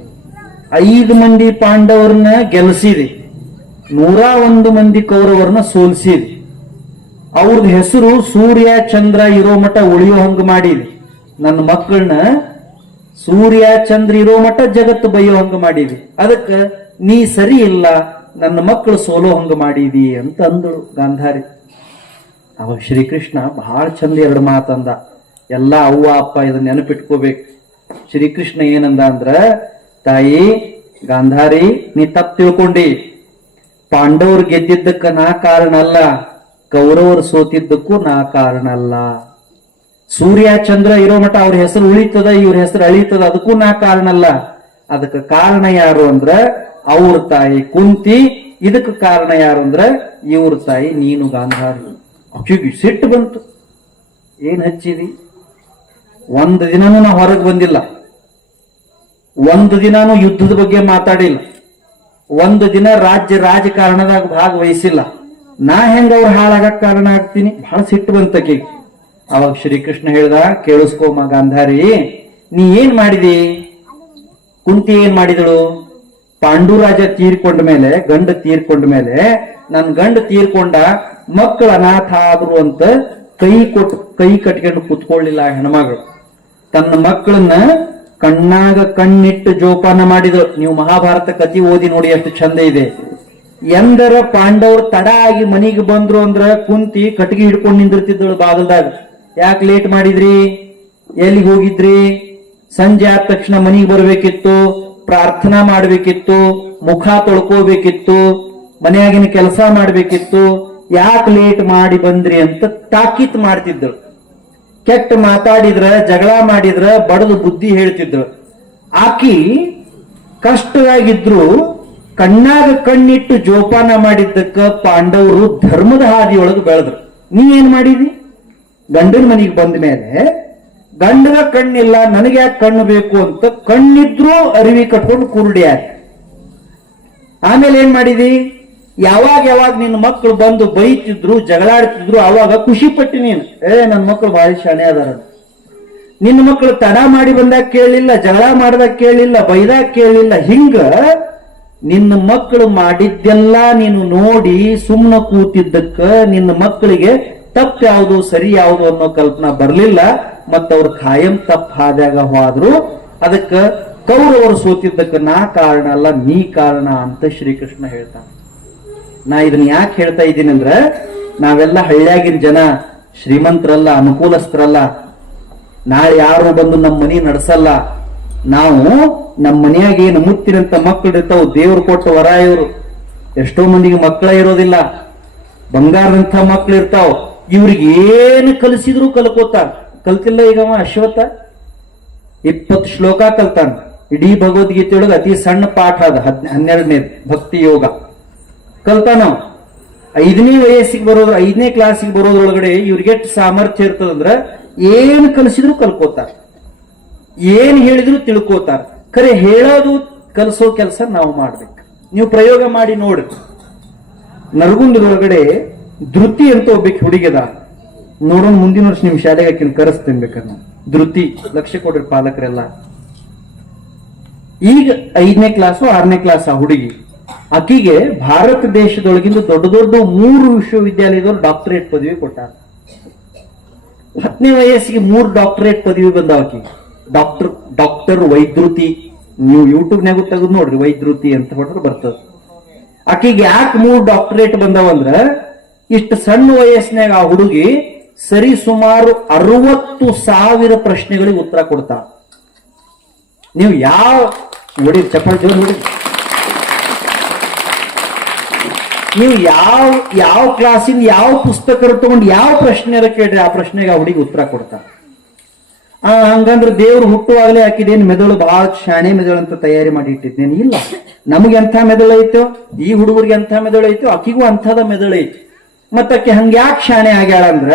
5 ಮಂದಿ ಪಾಂಡವರನ್ನ ಗೆಲ್ಲಿಸಿದಿ, 101 ಮಂದಿ ಕೌರವರನ್ನ ಸೋಲಿಸಿದಿ. ಅವ್ರದ್ದು ಹೆಸರು ಸೂರ್ಯ ಚಂದ್ರ ಇರೋ ಮಠ ಉಳಿಯೋ ಹಂಗ ಮಾಡಿದಿ. ನನ್ನ ಮಕ್ಕಳನ್ನ ಸೂರ್ಯ ಚಂದ್ರ ಇರೋ ಮಠ ಜಗತ್ತು ಬೈಯೋ ಹಂಗ ಮಾಡಿದಿ. ಅದಕ್ಕ ನೀ ಸರಿ ಇಲ್ಲ, ನನ್ನ ಮಕ್ಕಳು ಸೋಲೋ ಹಂಗ ಮಾಡಿದಿ ಅಂತ ಅಂದಳು ಗಾಂಧಾರಿ. ಅವಾಗ ಶ್ರೀಕೃಷ್ಣ ಬಹಳ ಚಂದ 2 ಮಾತಂದ. ಎಲ್ಲ ಅವ್ವ ಅಪ್ಪ ಇದನ್ನ ನೆನಪಿಟ್ಕೋಬೇಕು. ಶ್ರೀಕೃಷ್ಣ ಏನಂದ ಅಂದ್ರ, ತಾಯಿ ಗಾಂಧಾರಿ, ನೀ ತಪ್ಪು ತಿಳ್ಕೊಂಡಿ. ಪಾಂಡವರು ಗೆದ್ದಿದ್ದಕ್ಕ ನಾ ಕಾರಣ ಅಲ್ಲ, ಕೌರವರು ಸೋತಿದ್ದಕ್ಕೂ ನಾ ಕಾರಣ ಅಲ್ಲ. ಸೂರ್ಯ ಚಂದ್ರ ಇರೋ ಮಠ ಅವ್ರ ಹೆಸರು ಉಳಿತದ, ಇವ್ರ ಹೆಸರು ಅಳಿತದ, ಅದಕ್ಕೂ ನಾ ಕಾರಣ ಅಲ್ಲ. ಅದಕ್ಕೆ ಕಾರಣ ಯಾರು ಅಂದ್ರ ಅವ್ರ ತಾಯಿ ಕುಂತಿ. ಇದಕ್ಕೆ ಕಾರಣ ಯಾರು ಅಂದ್ರ ಇವ್ರ ತಾಯಿ ನೀನು ಗಾಂಧಾರಿ. ಅಕ್ಕಿಗೆ ಸಿಟ್ಟು ಬಂತು. ಏನ್ ಹಚ್ಚಿದಿ? 1 ದಿನನೂ ನಾ ಹೊರಗೆ ಬಂದಿಲ್ಲ, 1 ದಿನಾನು ಯುದ್ಧದ ಬಗ್ಗೆ ಮಾತಾಡಿಲ್ಲ, 1 ದಿನ ರಾಜಕಾರಣದಾಗ ಭಾಗವಹಿಸಿಲ್ಲ. ನಾ ಹೆಂಗ ಅವ್ರ ಹಾಳಾಗಕ್ ಕಾರಣ ಆಗ್ತೀನಿ? ಬಹಳ ಸಿಟ್ಟು ಬಂತಕಿ. ಅವಾಗ ಶ್ರೀಕೃಷ್ಣ ಹೇಳ್ದ, ಕೇಳಿಸ್ಕೋಮ ಗಾಂಧಾರಿ, ನೀ ಏನ್ ಮಾಡಿದಿ? ಕುಂತಿ ಏನ್ ಮಾಡಿದಳು? ಪಾಂಡುರಾಜ ತೀರ್ಕೊಂಡ ಮೇಲೆ, ಗಂಡ ತೀರ್ಕೊಂಡ ಮೇಲೆ ನನ್ನ ಗಂಡ ತೀರ್ಕೊಂಡ, ಮಕ್ಕಳು ಅನಾಥ ಆದ್ರು ಅಂತ ಕೈ ಕಟ್ಕೊಂಡು ಕುತ್ಕೊಳ್ಳಿಲ್ಲ ಹೆಣ್ಮಗಳು. ತನ್ನ ಮಕ್ಕಳನ್ನ ಕಣ್ಣಾಗ ಕಣ್ಣಿಟ್ಟು ಜೋಪಾನ ಮಾಡಿದ್ರು. ನೀವು ಮಹಾಭಾರತ ಕಥೆ ಓದಿ ನೋಡಿ, ಎಷ್ಟು ಚಂದ ಇದೆ. ಎಂದರ ಪಾಂಡವರು ತಡ ಆಗಿ ಮನಿಗೆ ಬಂದ್ರು ಅಂದ್ರ ಕುಂತಿ ಕಟ್ಟಿಗೆ ಹಿಡ್ಕೊಂಡು ನಿಂದಿರ್ತಿದ್ದಳು ಬಾಗಲ್ದಾಗ. ಯಾಕೆ ಲೇಟ್ ಮಾಡಿದ್ರಿ, ಎಲ್ಲಿಗೆ ಹೋಗಿದ್ರಿ, ಸಂಜೆ ಆದ ತಕ್ಷಣ ಮನಿಗೆ ಬರ್ಬೇಕಿತ್ತು, ಪ್ರಾರ್ಥನಾ ಮಾಡ್ಬೇಕಿತ್ತು, ಮುಖ ತೊಳ್ಕೋಬೇಕಿತ್ತು, ಮನೆಯಾಗಿನ ಕೆಲಸ ಮಾಡ್ಬೇಕಿತ್ತು, ಯಾಕೆ ಲೇಟ್ ಮಾಡಿ ಬಂದ್ರಿ ಅಂತ ತಾಕೀತ್ ಮಾಡ್ತಿದ್ದಳು. ಕೆಟ್ಟ ಮಾತಾಡಿದ್ರ, ಜಗಳ ಮಾಡಿದ್ರ ಬಡದು ಬುದ್ಧಿ ಹೇಳ್ತಿದ್ರು. ಆಕಿ ಕಷ್ಟವಾಗಿದ್ರು ಕಣ್ಣಾಗ ಕಣ್ಣಿಟ್ಟು ಜೋಪಾನ ಮಾಡಿದ್ದಕ್ಕ ಪಾಂಡವರು ಧರ್ಮದ ಹಾದಿಯೊಳಗೆ ಬೆಳೆದ್ರು. ನೀ ಏನ್ ಮಾಡಿದಿ? ಗಂಡನ ಮನೆಗೆ ಬಂದ ಮೇಲೆ ಗಂಡನ ಕಣ್ಣಿಲ್ಲ, ನನಗೆ ಯಾಕೆ ಕಣ್ಣು ಬೇಕು ಅಂತ ಕಣ್ಣಿದ್ರು ಅರಿವಿ ಕಟ್ಕೊಂಡು ಕುರುಡಿ ಆಯ್ತು. ಆಮೇಲೆ ಏನ್ ಮಾಡಿದಿ? ಯಾವಾಗ ನಿನ್ನ ಮಕ್ಕಳು ಬಂದು ಬೈತಿದ್ರು, ಜಗಳಾಡ್ತಿದ್ರು, ಅವಾಗ ಖುಷಿ ಪಟ್ಟಿ ನೀನು, ನನ್ನ ಮಕ್ಕಳು ಭಾರಿ ಶಾಣೆ ಅದಾರ. ನಿನ್ನ ಮಕ್ಕಳು ತಡ ಮಾಡಿ ಬಂದಾಗ ಕೇಳಲಿಲ್ಲ, ಜಗಳ ಮಾಡಿದಾಗ ಕೇಳಲಿಲ್ಲ, ಬೈದಾಗ ಕೇಳಲಿಲ್ಲ. ಹಿಂಗ ನಿನ್ನ ಮಕ್ಕಳು ಮಾಡಿದ್ದೆಲ್ಲ ನೀನು ನೋಡಿ ಸುಮ್ಮನೆ ಕೂತಿದ್ದಕ್ಕ ನಿನ್ನ ಮಕ್ಕಳಿಗೆ ತಪ್ಪು ಯಾವುದು ಸರಿ ಯಾವುದು ಅನ್ನೋ ಕಲ್ಪನಾ ಬರ್ಲಿಲ್ಲ. ಮತ್ತವ್ರು ಖಾಯಂ ತಪ್ಪು ಹಾದ್ಯಾಗ ಹೋದ್ರು. ಅದಕ್ಕ ಕೌರವರು ಸೋತಿದ್ದಕ್ಕ ನಾ ಕಾರಣ ಅಲ್ಲ, ನೀ ಕಾರಣ ಅಂತ ಶ್ರೀಕೃಷ್ಣ ಹೇಳ್ತಾನೆ. ನಾ ಇದನ್ನ ಯಾಕೆ ಹೇಳ್ತಾ ಇದ್ದೀನಿ ಅಂದ್ರ, ನಾವೆಲ್ಲ ಹಳ್ಳಿಯಾಗಿನ ಜನ ಶ್ರೀಮಂತರಲ್ಲ, ಅನುಕೂಲಸ್ಥರಲ್ಲ. ನಾಳೆ ಯಾರು ಬಂದು ನಮ್ಮ ಮನಿ ನಡೆಸಲ್ಲ. ನಾವು ನಮ್ಮ ಮನೆಯಾಗ ಏನು ಮುತ್ತಿನಂತ ಮಕ್ಕಳು ಇರ್ತಾವ, ದೇವ್ರು ಕೊಟ್ಟ ವರ ಇವರು. ಎಷ್ಟೋ ಮಂದಿಗೆ ಮಕ್ಕಳ ಇರೋದಿಲ್ಲ, ಬಂಗಾರದಂತ ಮಕ್ಳು ಇರ್ತಾವ. ಇವ್ರಿಗೆ ಏನು ಕಲಿಸಿದ್ರು ಕಲ್ಕೋತಾರ. ಕಲ್ತಿಲ್ಲ ಈಗ ಅಶ್ವತ್ಥ 20 ಶ್ಲೋಕ ಕಲ್ತಾನ. ಇಡೀ ಭಗವದ್ಗೀತೆಯೊಳಗೆ ಅತಿ ಸಣ್ಣ ಪಾಠ ಅದ, 12ನೇ ಭಕ್ತಿ ಯೋಗ ಕಲ್ತಾನ. 5ನೇ ವಯಸ್ಸಿಗೆ ಬರೋದ್ರ, 5ನೇ ಕ್ಲಾಸಿಗೆ ಬರೋದ್ರೊಳಗಡೆ ಇವ್ರಿಗೆ ಎಷ್ಟು ಸಾಮರ್ಥ್ಯ ಇರ್ತದಂದ್ರ ಏನ್ ಕಲಿಸಿದ್ರು ಕಲ್ಕೋತಾರ, ಏನ್ ಹೇಳಿದ್ರು ತಿಳ್ಕೋತಾರ. ಖರೆ ಹೇಳೋದು ಕಲಿಸೋ ಕೆಲಸ ನಾವು ಮಾಡ್ಬೇಕು. ನೀವು ಪ್ರಯೋಗ ಮಾಡಿ ನೋಡ್ರಿ. ನರಗುಂದದೊಳಗಡೆ ಧೃತಿ ಅಂತ ಒಬ್ಬಕ್ಕೆ ಹುಡುಗಿದ. ನೋಡೋಣ, ಮುಂದಿನ ವರ್ಷ ನಿಮ್ ಶಾಲೆಗೆ ಆಕಿನ ಕರೆಸ್ತೇನೆ ಬೇಕಾದ್ರೆ. ಧೃತಿ, ಲಕ್ಷ್ಯ ಕೊಡ್ರಿ ಪಾಲಕರೆಲ್ಲ. ಈಗ 5ನೇ ಕ್ಲಾಸು 6ನೇ ಕ್ಲಾಸ್ ಆ ಹುಡುಗಿ. ಆಕಿಗೆ ಭಾರತ ದೇಶದೊಳಗಿಂದ ದೊಡ್ಡ ದೊಡ್ಡ 3 ವಿಶ್ವವಿದ್ಯಾಲಯದವರು ಡಾಕ್ಟರೇಟ್ ಪದವಿ ಕೊಟ್ಟಾರ. 10ನೇ ವಯಸ್ಸಿಗೆ 3 ಡಾಕ್ಟರೇಟ್ ಪದವಿ ಬಂದಾವ ಆಕಿಗೆ. ಡಾಕ್ಟರ್ ವೈದ್ರುತಿ. ನೀವು ಯೂಟ್ಯೂಬ್ನಾಗ ತೆಗೆದು ನೋಡ್ರಿ, ವೈದ್ರುತಿ ಅಂತ ಹೊಟ್ರೆ ಬರ್ತದ. ಆಕಿಗೆ ಯಾಕೆ 3 ಡಾಕ್ಟರೇಟ್ ಬಂದಾವಂದ್ರ, ಇಷ್ಟು ಸಣ್ಣ ವಯಸ್ಸಿನಾಗ ಆ ಹುಡುಗಿ ಸರಿ ಸುಮಾರು 60,000 ಪ್ರಶ್ನೆಗಳಿಗೆ ಉತ್ತರ ಕೊಡ್ತಾಳ. ನೀವು ಯಾವ ನೋಡಿ ಚಪ್ಪಾಳೆ ಜೋರು ನೋಡಿ, ನೀವು ಯಾವ ಕ್ಲಾಸಿಂದ ಯಾವ ಪುಸ್ತಕ ತಗೊಂಡು ಯಾವ ಪ್ರಶ್ನೆ ಕೇಳ್ರಿ, ಆ ಪ್ರಶ್ನೆಗೆ ಆ ಹುಡುಗಿ ಉತ್ತರ ಕೊಡ್ತಾಳ. ಹಂಗಂದ್ರೆ ದೇವ್ರು ಹುಟ್ಟುವಾಗಲೇ ಹಾಕಿದೇನು ಮೆದುಳು ಬಹಳ ಶಾಣೆ ಮೆದುಳು ಅಂತ ತಯಾರಿ ಮಾಡಿ ಇಟ್ಟಿದ್ದೇನೆ? ಇಲ್ಲ. ನಮಗೆ ಎಂಥ ಮೆದುಳು ಐತೋ, ಈ ಹುಡುಗರಿಗೆ ಎಂಥ ಮೆದುಳು ಐತೋ, ಆಕಿಗೂ ಅಂಥದ ಮೆದುಳು ಐತಿ. ಮತ್ತಕ್ಕೆ ಹಂಗ್ಯಾಕೆ ಶಾಣೆ ಆಗ್ಯಾಳ ಅಂದ್ರ,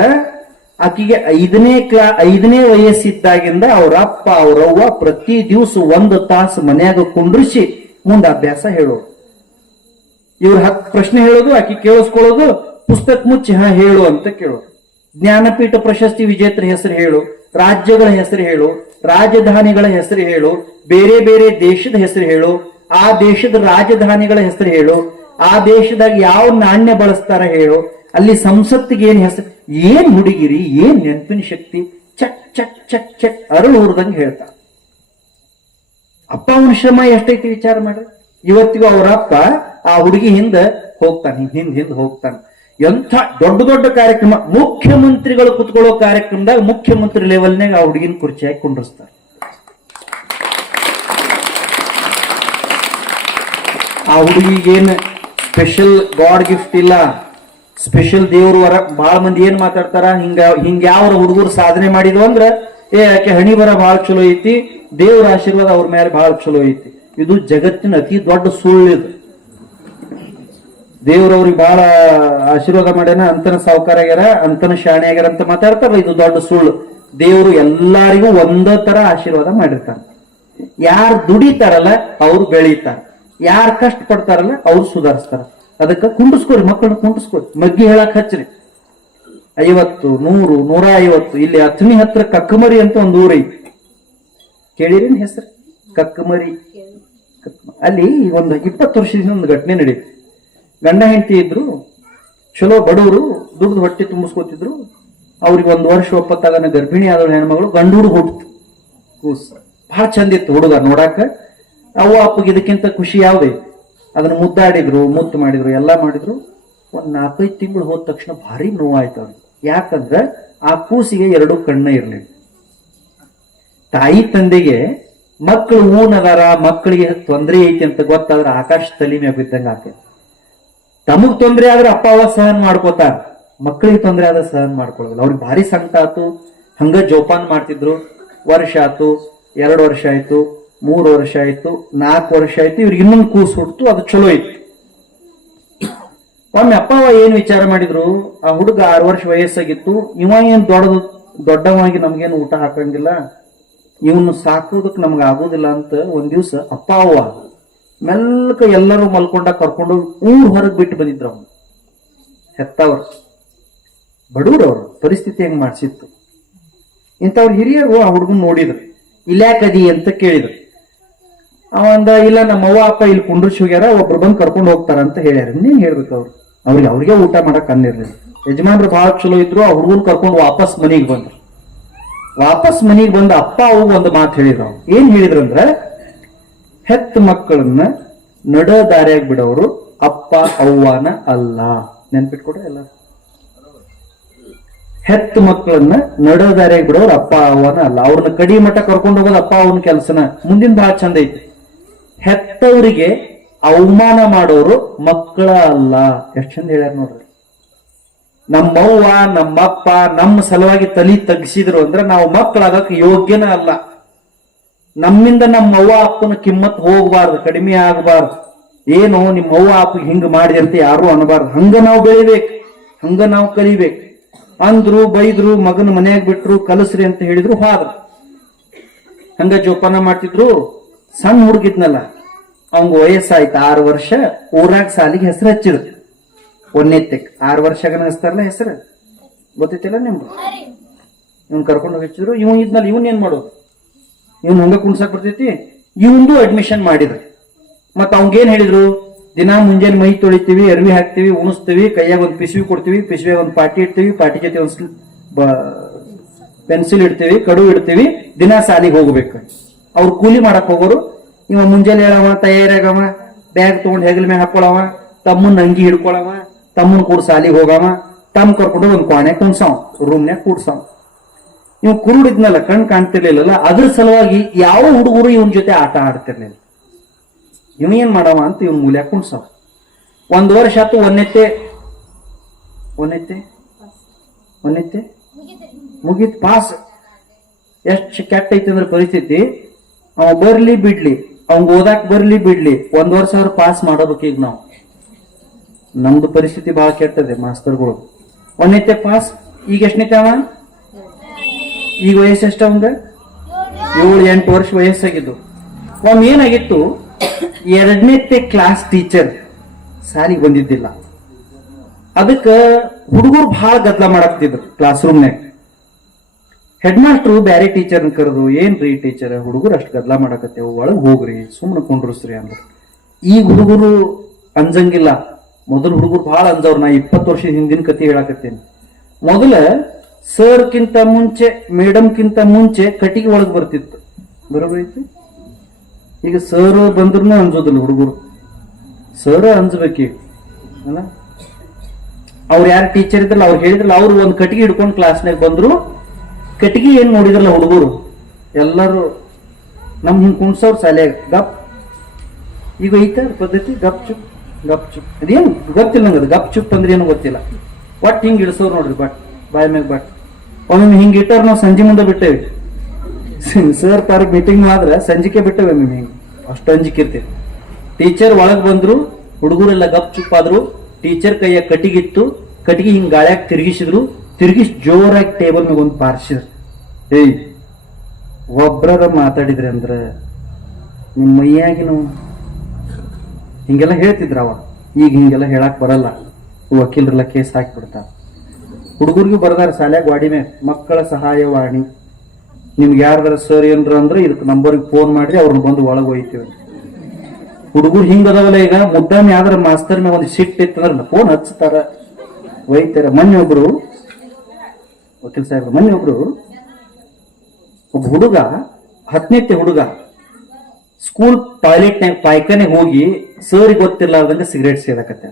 ಆಕಿಗೆ 5ನೇ ವಯಸ್ಸಿದ್ದಾಗಿಂದ ಅವ್ರಪ್ಪ ಅವ್ರವ್ವ ಪ್ರತಿ ದಿವಸ 1 ತಾಸು ಮನ್ಯಾಗ ಕುಂಡ್ರಿಸಿ ಮುಂದೆ ಅಭ್ಯಾಸ ಹೇಳೋದು. ಇವ್ರು 10 ಪ್ರಶ್ನೆ ಹೇಳೋದು, ಆಕಿ ಕೇಳಿಸ್ಕೊಳ್ಳೋದು, ಪುಸ್ತಕ ಮುಚ್ಚಿ ಹೇಳು ಅಂತ ಕೇಳೋದು. ಜ್ಞಾನಪೀಠ ಪ್ರಶಸ್ತಿ ವಿಜೇತರ ಹೆಸರು ಹೇಳು, ರಾಜ್ಯಗಳ ಹೆಸರು ಹೇಳು, ರಾಜಧಾನಿಗಳ ಹೆಸರು ಹೇಳು, ಬೇರೆ ಬೇರೆ ದೇಶದ ಹೆಸರು ಹೇಳು, ಆ ದೇಶದ ರಾಜಧಾನಿಗಳ ಹೆಸರು ಹೇಳು, ಆ ದೇಶದಾಗ ಯಾವ ನಾಣ್ಯ ಬಳಸ್ತಾರ ಹೇಳು, ಅಲ್ಲಿ ಸಂಸತ್ತಿಗೆ ಏನ್ ಹೆಸರು. ಏನ್ ಹುಡುಗಿರಿ, ಏನ್ ನೆನಪಿನ ಶಕ್ತಿ! ಚಕ್ ಚಕ್ ಚಕ್ ಚಕ್ ಅರಳು ಊರ್ದಂಗೆ ಹೇಳ್ತಾ. ಅಪ್ಪ ಅವನ ಶ್ರಮ ಎಷ್ಟೈತಿ ವಿಚಾರ ಮಾಡ್ರಿ. ಇವತ್ತಿಗೂ ಅವರಪ್ಪ ಆ ಹುಡುಗಿ ಹಿಂದ ಹೋಗ್ತಾನೆ, ಹಿಂದ್ ಹೋಗ್ತಾನೆ. ಎಂಥ ದೊಡ್ಡ ದೊಡ್ಡ ಕಾರ್ಯಕ್ರಮ, ಮುಖ್ಯಮಂತ್ರಿಗಳು ಕುತ್ಕೊಳ್ಳೋ ಕಾರ್ಯಕ್ರಮದಾಗ ಮುಖ್ಯಮಂತ್ರಿ ಲೆವೆಲ್ನಾಗ ಆ ಹುಡುಗಿನ ಕುರ್ಚಿ ಹಾಕಿ ಕುಂಡ್ರಿಸ್ತಾರೆ. ಆ ಹುಡುಗಿಗೇನು ಸ್ಪೆಷಲ್ ಗಾಡ್ ಗಿಫ್ಟ್ ಇಲ್ಲ, ಸ್ಪೆಷಲ್ ದೇವ್ರ ವರ. ಬಹಳ ಮಂದಿ ಏನ್ ಮಾತಾಡ್ತಾರ, ಹಿಂಗ ಯಾವ ಹುಡುಗರು ಸಾಧನೆ ಮಾಡಿದ್ವು ಅಂದ್ರ, ಯಾಕೆ ಹಣಿ ಬರ ಬಹಳ ಚಲೋ ಐತಿ, ದೇವ್ರ ಆಶೀರ್ವಾದ ಅವ್ರ ಮೇಲೆ ಬಹಳ ಚಲೋ ಐತಿ. ಇದು ಜಗತ್ತಿನ ಅತಿ ದೊಡ್ಡ ಸುಳ್ಳು. ಇದು ದೇವ್ರವ್ರಿಗೆ ಬಹಳ ಆಶೀರ್ವಾದ ಮಾಡ್ಯಾನ, ಅಂತನ ಸಾವುಕಾರ ಆಗ್ಯಾರ, ಅಂತನ ಶಾಣೆ ಆಗ್ಯಾರ ಅಂತ ಮಾತಾಡ್ತಾರ. ಇದು ದೊಡ್ಡ ಸುಳ್ಳು. ದೇವ್ರು ಎಲ್ಲಾರಿಗೂ ಒಂದೇ ತರ ಆಶೀರ್ವಾದ ಮಾಡಿರ್ತಾರ. ಯಾರು ದುಡಿತಾರಲ್ಲ ಅವ್ರು ಬೆಳೀತಾರ, ಯಾರು ಕಷ್ಟ ಪಡ್ತಾರಲ್ಲ ಅವ್ರು ಸುಧಾರಿಸ್ತಾರ. ಅದಕ್ಕೆ ಕುಂಡಿಸ್ಕೊರಿ, ಮಕ್ಕಳನ್ನ ಕುಂಡಿಸ್ಕೊರಿ, ಮಗ್ಗಿ ಹೇಳಕ್ ಹಚ್ಚ್ರಿ. 50, 100, 150. ಇಲ್ಲಿ ಅಥಣಿ ಹತ್ರ ಕಕ್ಕಮರಿ ಅಂತ ಒಂದು ಊರು ಐತಿ, ಕೇಳಿರೇನ್ ಹೆಸರು? ಕಕ್ಕಮರಿ. ಅಲ್ಲಿ ಒಂದು 20 ವರ್ಷದಿಂದ ಒಂದು ಘಟನೆ ನಡೀತು. ಗಂಡ ಹೆಂಡತಿ ಇದ್ರು, ಚಲೋ ಬಡವರು ದುಡ್ದು ಹೊಟ್ಟೆ ತುಂಬಿಸ್ಕೊತಿದ್ರು. ಅವ್ರಿಗೆ 1 ವರ್ಷ ಒಪ್ಪತ್ತಾಗನ ಗರ್ಭಿಣಿ ಆದ ಹೆಣ್ಮಗಳು ಗಂಡು ಹುಡುಗ ಹುಟ್ಟಿತು. ಕೂಸ್ ಬಹಳ ಚಂದ ಇತ್ತು ಹುಡುಗ ನೋಡಾಕ. ಅವ್ವ ಅಪ್ಪಗೆ ಇದಕ್ಕಿಂತ ಖುಷಿ ಯಾವ್ದೇ. ಅದನ್ನ ಮುದ್ದಾಡಿದ್ರು, ಮುತ್ತು ಮಾಡಿದ್ರು, ಎಲ್ಲಾ ಮಾಡಿದ್ರು. 4-5 ತಿಂಗಳು ಹೋದ ತಕ್ಷಣ ಭಾರಿ ನೋವಾಯ್ತು ಅವ್ರಿಗೆ. ಯಾಕಂದ್ರ ಆ ಕೂಸಿಗೆ 2 ಕಣ್ಣ ಇರ್ಲಿಲ್ಲ. ತಾಯಿ ತಂದೆಗೆ ಮಕ್ಕಳು ಊನದಾರ, ಮಕ್ಕಳಿಗೆ ತೊಂದರೆ ಐತಿ ಅಂತ ಗೊತ್ತಾದ್ರೆ ಆಕಾಶ ತಲೆ ಮ್ಯಾಗ ಬಿದ್ದಂಗ ಆಕೆ. ತಮಗ್ ತೊಂದರೆ ಆದ್ರೆ ಅಪ್ಪ ಅವ ಸಹನ್ ಮಾಡ್ಕೋತಾರ, ಮಕ್ಕಳಿಗೆ ತೊಂದರೆ ಆದ್ರೆ ಸಹನ್ ಮಾಡ್ಕೊಳ್ಳೋದಿಲ್ಲ. ಅವ್ರಿಗೆ ಭಾರಿ ಸಂಕಟ ಆತು. ಹಂಗ ಜೋಪಾನ ಮಾಡ್ತಿದ್ರು. ವರ್ಷ ಆತು, 2 ವರ್ಷ ಆಯ್ತು, 3 ವರ್ಷ ಆಯ್ತು, 4 ವರ್ಷ ಆಯ್ತು. ಇವ್ರಿಗೆ ಇನ್ನೊಂದು ಕೂಸು ಹುಡ್ತು. ಅದು ಚಲೋ ಇತ್ತು. ಒಮ್ಮೆ ಅಪ್ಪ ಅವ ಏನ್ ವಿಚಾರ ಮಾಡಿದ್ರು, ಆ ಹುಡುಗ 6 ವರ್ಷ ವಯಸ್ಸಾಗಿತ್ತು. ಇವ ಏನ್ ದೊಡ್ಡವಾಗಿ ನಮ್ಗೇನು ಊಟ ಹಾಕಂಗಿಲ್ಲ, ಇವನು ಸಾಕೋದಕ್ ನಮ್ಗ ಆಗೋದಿಲ್ಲ ಅಂತ ಒಂದ್ ದಿವ್ಸ ಅಪ್ಪ ಅವ್ವ ಮೆಲ್ಲಕ ಎಲ್ಲರೂ ಮಲ್ಕೊಂಡ ಕರ್ಕೊಂಡು ಊರ್ ಹೊರಗ್ ಬಿಟ್ಟು ಬಂದಿದ್ರು. ಅವನು ಹೆತ್ತವ್ರು ಬಡವ್ರವ್ರು ಪರಿಸ್ಥಿತಿ ಹೆಂಗ್ ಮಾಡ್ಸಿತ್ತು. ಇಂಥವ್ರ ಹಿರಿಯರು ಆ ಹುಡುಗನ್ ನೋಡಿದ್ರು. ಇಲ್ಯಾಕದಿ ಅಂತ ಕೇಳಿದ್ರು. ಅವಂದ ಇಲ್ಲ ನಮ್ಮ ಅವ್ವ ಅಪ್ಪ ಇಲ್ಲಿ ಕುಂಡ್ರಿಸಿ ಹೋಗ್ಯಾರ, ಒಬ್ರು ಬಂದು ಕರ್ಕೊಂಡು ಹೋಗ್ತಾರ ಅಂತ ಹೇಳ್ಯಾರ. ಇನ್ನೇನ್ ಹೇಳ್ಬೇಕು ಅವ್ರಿಗೆ ಊಟ ಮಾಡಕ್ ಅನ್ನಿರ್ಲಿಲ್ಲ. ಯಜಮಾನ್ರು ಬಹಳ ಚಲೋ ಇದ್ರು. ಆ ಹುಡುಗನ್ ಕರ್ಕೊಂಡು ವಾಪಸ್ ಮನೆಗೆ ಬಂದ್ರು. ವಾಪಸ್ ಮನೆಗೆ ಬಂದ ಅಪ್ಪ ಅವು ಒಂದು ಮಾತು ಹೇಳಿದ್ರು. ಏನ್ ಹೇಳಿದ್ರಂದ್ರ, ಹೆತ್ತ ಮಕ್ಕಳನ್ನ ನಡ ದಾರಿಯಾಗಿ ಬಿಡೋರು ಅಪ್ಪ ಅವ್ವನ ಅಲ್ಲ. ನೆನ್ಪಿಟ್ಕೊಡ್ರಿ ಎಲ್ಲ. ಹೆತ್ತ ಮಕ್ಕಳನ್ನ ನಡ ದಾರಿಯಾಗಿ ಬಿಡೋರು ಅಪ್ಪ ಅವ್ವನ ಅಲ್ಲ. ಅವ್ರನ್ನ ಕಡಿ ಮಠ ಕರ್ಕೊಂಡು ಹೋಗೋದು ಅಪ್ಪ ಅವನ ಕೆಲಸನ. ಮುಂದಿನ ಬಹಳ ಚಂದ ಐತಿ. ಹೆತ್ತವರಿಗೆ ಅವಮಾನ ಮಾಡೋರು ಮಕ್ಕಳ ಅಲ್ಲ. ಎಷ್ಟ್ ಚಂದ ಹೇಳ್ಯಾರ ನೋಡ್ರಿ. ನಮ್ಮವ್ವ ನಮ್ಮಪ್ಪ ನಮ್ಮ ಸಲುವಾಗಿ ತಲಿ ತಗ್ಸಿದ್ರು ಅಂದ್ರೆ ನಾವು ಮಕ್ಕಳಾಗಕ್ ಯೋಗ್ಯನ ಅಲ್ಲ. ನಮ್ಮಿಂದ ನಮ್ಮ ಅವ್ವ ಅಪ್ಪನ ಕಿಮ್ಮತ್ ಹೋಗ್ಬಾರ್ದು, ಕಡಿಮೆ ಆಗಬಾರ್ದು. ಏನು ನಿಮ್ಮ ಅವ್ವ ಅಪ್ಪ ಹಿಂಗ ಮಾಡಿ ಅಂತ ಯಾರು ಅನ್ನಬಾರ್ದು. ಹಂಗ ನಾವು ಬೆಳಿಬೇಕು, ಹಂಗ ನಾವು ಕಲಿಬೇಕು. ಅಂದ್ರು ಬೈದ್ರು, ಮಗನ ಮನ್ಯಾಗ ಬಿಟ್ರು, ಕಲಸ್ರಿ ಅಂತ ಹೇಳಿದ್ರು, ಹೋದ್ರ. ಹಂಗ ಜೋಪಾನ ಮಾಡ್ತಿದ್ರು. ಸಣ್ಣ ಹುಡುಗಿದ್ನಲ್ಲ, ಅವಂಗ ವಯಸ್ಸಾಯ್ತು 6 ವರ್ಷ. ಊರಾಗ ಸಾಲಿಗೆ ಹೆಸರು ಹಚ್ಚಿದ್ರು. 1ನೇತ್ತಕ್ಕೆ 6 ವರ್ಷಗನ ಹಚ್ತಾರಲ್ಲ ಹೆಸರು, ಗೊತ್ತೈತಿಲ್ಲ ನಿಮ್ಗೆ. ಇವನ್ ಕರ್ಕೊಂಡು ಹಚ್ಚಿದ್ರು. ಇವ್ ಇದ್ನಲ್ಲ, ಇವನ್ ಏನ್ ಮಾಡೋದು, ಇವನ್ ಹಂಗ ಕುಣ್ಸಾಕ್ ಬರ್ತೈತಿ. ಇವಂದು ಅಡ್ಮಿಷನ್ ಮಾಡಿದ್ರು. ಮತ್ ಅವಂಗೇನ್ ಹೇಳಿದ್ರು, ದಿನ ಮುಂಜಾನೆ ಮೈ ತೊಳಿತೀವಿ, ಅರ್ವಿ ಹಾಕ್ತಿವಿ, ಉಣಿಸ್ತೀವಿ, ಕೈಯಾಗ ಒಂದು ಪಿಸ್ವಿ ಕೊಡ್ತೀವಿ, ಪಿಸ್ವಿಯಾಗ ಒಂದು ಪಾಟಿ ಇಡ್ತೀವಿ, ಪಾಟಿ ಜೊತೆ ಒಂದು ಪೆನ್ಸಿಲ್ ಇಡ್ತೀವಿ, ಕಡು ಇಡ್ತೀವಿ, ದಿನ ಸಾಲಿಗೆ ಹೋಗ್ಬೇಕು. ಅವ್ರು ಕೂಲಿ ಮಾಡಕ್ ಹೋಗೋರು. ಇವ ಮುಂಜಾನೆ ಹೇಳವ, ತಯಾರಾಗವ, ಬ್ಯಾಗ್ ತಗೊಂಡ್ ಹೆಗಲ ಮೇಲೆ ಹಾಕೊಳವ, ತಮ್ಮನ್ ಅಂಗಿ ಹಿಡ್ಕೊಳವ, ತಮ್ಮನ್ ಕೂಡ ಸಾಲಿಗೆ ಹೋಗವ, ತಮ್ಮ ಕರ್ಕೊಂಡು ಒಂದ್ ಕೋಣೆ ಕುಣ್ಸಾವ್, ರೂಮ್ನ್ಯಾಗ ಕೂಡ್ಸಾವ್. ಇವ್ ಕುರುಡಿದ್ನಲ್ಲ, ಕಣ್ ಕಾಣ್ತಿರ್ಲಿಲ್ಲ. ಅದ್ರ ಸಲುವಾಗಿ ಯಾವ ಹುಡುಗರು ಇವನ್ ಜೊತೆ ಆಟ ಆಡ್ತಿರ್ಲಿಲ್ಲ. ಇವ್ ಏನ್ ಮಾಡವ ಅಂತ ಇವ್ನ ಮೂಲ್ಯಾಗ ಕುಣ್ಸಾವ್. 1 ವರ್ಷ ಆತು. ಒಂದೆತ್ತೆ ಮುಗೀತ್, ಪಾಸ್. ಎಷ್ಟ್ ಕೆಟ್ಟ ಐತಿ ಅಂದ್ರೆ ಪರಿಸ್ಥಿತಿ. ಅವ ಬರ್ಲಿ ಬಿಡ್ಲಿ, ಅವಂಗ ಓದಾಕ್ ಬರ್ಲಿ ಬಿಡ್ಲಿ, 1 ವರ್ಷ ಅವ್ರು ಪಾಸ್ ಮಾಡೋದಕ್ಕೆ. ಈಗ ನಾವು ನಮ್ದು ಪರಿಸ್ಥಿತಿ ಬಹಳ ಕೆಟ್ಟದೆ. ಮಾಸ್ತರ್ಗಳು 1ನೇತ್ತೆ ಪಾಸ್. ಈಗ ಎಷ್ಟನೇತೆ ಅವ? ಈಗ ವಯಸ್ಸು ಎಷ್ಟ ಅವಂಗ? 7-8 ವರ್ಷ ವಯಸ್ಸಾಗಿದ್ದು. ಒಮ್ಮೆ ಏನಾಗಿತ್ತು, 2ನೇತ್ತೆ ಕ್ಲಾಸ್ ಟೀಚರ್ ಸಾಲಿಗೆ ಬಂದಿದ್ದಿಲ್ಲ. ಅದಕ್ಕ ಹುಡುಗರು ಬಹಳ ಗದ್ದಲ ಮಾಡಾಕ್ತಿದ್ರು ಕ್ಲಾಸ್ ರೂಮ್ನಾಗ. ಹೆಡ್ ಮಾಸ್ಟ್ರು ಬ್ಯಾರೆ ಟೀಚರ್ನ ಕರೆದು, ಏನ್ರಿ ಟೀಚರ್, ಹುಡುಗರು ಅಷ್ಟು ಗದ್ದಲ ಮಾಡಾಕತ್ತೇವು, ಒಳಗ್ ಹೋಗ್ರಿ, ಸುಮ್ಮನೆ ಕುಂಡ್ರಸ್ರಿ ಅಂದ್ರು. ಈಗ ಹುಡುಗರು ಅಂಜಂಗಿಲ್ಲ. ಮೊದಲು ಹುಡುಗರು ಬಹಳ ಅಂಜವ್ರು. ನಾ 20 ವರ್ಷದ ಹಿಂದಿನ ಕತೆ ಹೇಳಾಕತ್ತೇನೆ. ಮೊದಲ ಸರ್ಕ್ಕಿಂತ ಮುಂಚೆ, ಮೇಡಮ್ಕಿಂತ ಮುಂಚೆ ಕಟ್ಟಿಗೆ ಒಳಗ್ ಬರ್ತಿತ್ತು. ಬರೋಬರ್ ಐತಿ. ಈಗ ಸರ್ ಬಂದ್ರು ಅಂಜೋದಿಲ್ಲ ಹುಡುಗರು. ಸರ್ ಅಂಜಬೇಕೀಗ ಅಲ್ಲ. ಅವ್ರು ಯಾರು ಟೀಚರ್ ಇದ್ರಲ್ಲ, ಅವ್ರು ಹೇಳಿದ್ರಲ್ಲ, ಅವ್ರು ಒಂದ್ ಕಟ್ಟಿಗೆ ಹಿಡ್ಕೊಂಡು ಕ್ಲಾಸ್ನಾಗ ಬಂದ್ರು. ಕಟ್ಟಿಗೆ ಏನ್ ನೋಡಿದ್ರಲ್ಲ ಹುಡುಗರು ಎಲ್ಲರೂ ನಮ್ ಹಿಂಗ್ ಕುಣ್ಸವ್ರ ಶಾಲ್ಯಾಗ ಗಪ್. ಈಗ ಐತ ಪದ್ಧತಿ ಗಪ್ ಚುಪ್ ಗಪ್ ಚುಪ್. ಅದೇನು ಗೊತ್ತಿಲ್ಲ ನಂಗದು. ಗಪ್ ಚುಪ್ ಅಂದ್ರೆ ಏನು ಗೊತ್ತಿಲ್ಲ. ಒಟ್ಟು ಹಿಂಗ್ ಇಳಿಸೋರು ನೋಡ್ರಿ, ಬಟ್ ಬಾಯ್ ಮ್ಯಾಗ ಬಟ್. ಒಮ್ಮೆ ಹಿಂಗ್ ಇಟ್ಟಾರ, ನಾವು ಸಂಜೆ ಮುಂದೆ ಬಿಟ್ಟೇವಿ. ಸರ್ ಪಾರ್ಕ್ ಮೀಟಿಂಗ್ ಆದ್ರೆ ಸಂಜಿಕೆ ಬಿಟ್ಟೇವೆ. ಹಿಂಗ್ ಅಷ್ಟು ಅಂಜಿಕಿರ್ತೀವಿ. ಟೀಚರ್ ಒಳಗ್ ಬಂದ್ರು, ಹುಡುಗರೆಲ್ಲ ಗಪ್ ಚುಪ್ ಆದ್ರು. ಟೀಚರ್ ಕೈಯ ಕಟ್ಟಿಗಿತ್ತು, ಕಟ್ಟಿಗೆ ಹಿಂಗ್ ಗಾಳ್ಯಾಗ ತಿರುಗಿಸಿದ್ರು. ತಿರುಗಿಸಿ ಜೋರಾಗಿ ಟೇಬಲ್ ಮ್ಯಾಗ ಒಂದು ಪಾರ್ಸಿದ್ರು. ಏಯ್, ಒಬ್ರಾರ ಮಾತಾಡಿದ್ರಿ ಅಂದ್ರ ನಿಮ್ಮ ಮೈಯಾಗಿನ ಹಿಂಗೆಲ್ಲ ಹೇಳ್ತಿದ್ರ ಅವ. ಈಗ ಹಿಂಗೆಲ್ಲ ಹೇಳಕ್ ಬರಲ್ಲ, ವಕೀಲರೆಲ್ಲ ಕೇಸ್ ಹಾಕಿಬಿಡ್ತಾರ. ಹುಡುಗರಿಗೂ ಬರ್ದಾರ ಶಾಲ್ಯಾಗ ವಾಡಿ ಮ್ಯಾಗ, ಮಕ್ಕಳ ಸಹಾಯವಾಣಿ. ನಿಮ್ಗೆ ಯಾರ್ದಾರ ಸರ್ ಏನ್ರ ಅಂದ್ರೆ ಇದಕ್ಕೆ ನಂಬರ್ಗೆ ಫೋನ್ ಮಾಡ್ರಿ, ಅವ್ರನ್ನ ಬಂದು ಒಳಗೆ ಒಯ್ತೀವಿ. ಹುಡುಗರು ಹಿಂಗ ಅದಾವಲ್ಲ. ಈಗ ಮುದ್ದಾಮಿ ಯಾವ್ದಾರ ಮಾಸ್ತರ್ ಮ್ಯಾಗ ಒಂದು ಸಿಟ್ ಇತ್ತಂದ್ರ ಫೋನ್ ಹಚ್ತಾರ. ಒಯ್ತಾರ. ಮೊನ್ನೆ ಒಬ್ರು ವಕೀಲ್ ಸಾಹೇಬ್ರು, ಮೊನ್ನೆ ಒಬ್ರು ಒಬ್ಬ ಹುಡುಗ 10ನೇ ಹುಡುಗ ಸ್ಕೂಲ್ ಟಾಯ್ಲೆಟ್ನಾಗ ಪಾಯ್ಕಾನೆ ಹೋಗಿ ಸರ್ ಗೊತ್ತಿರ್ಲಾರ್ದಂಗ ಸಿಗರೇಟ್ ಸೇದಕತ್ತ.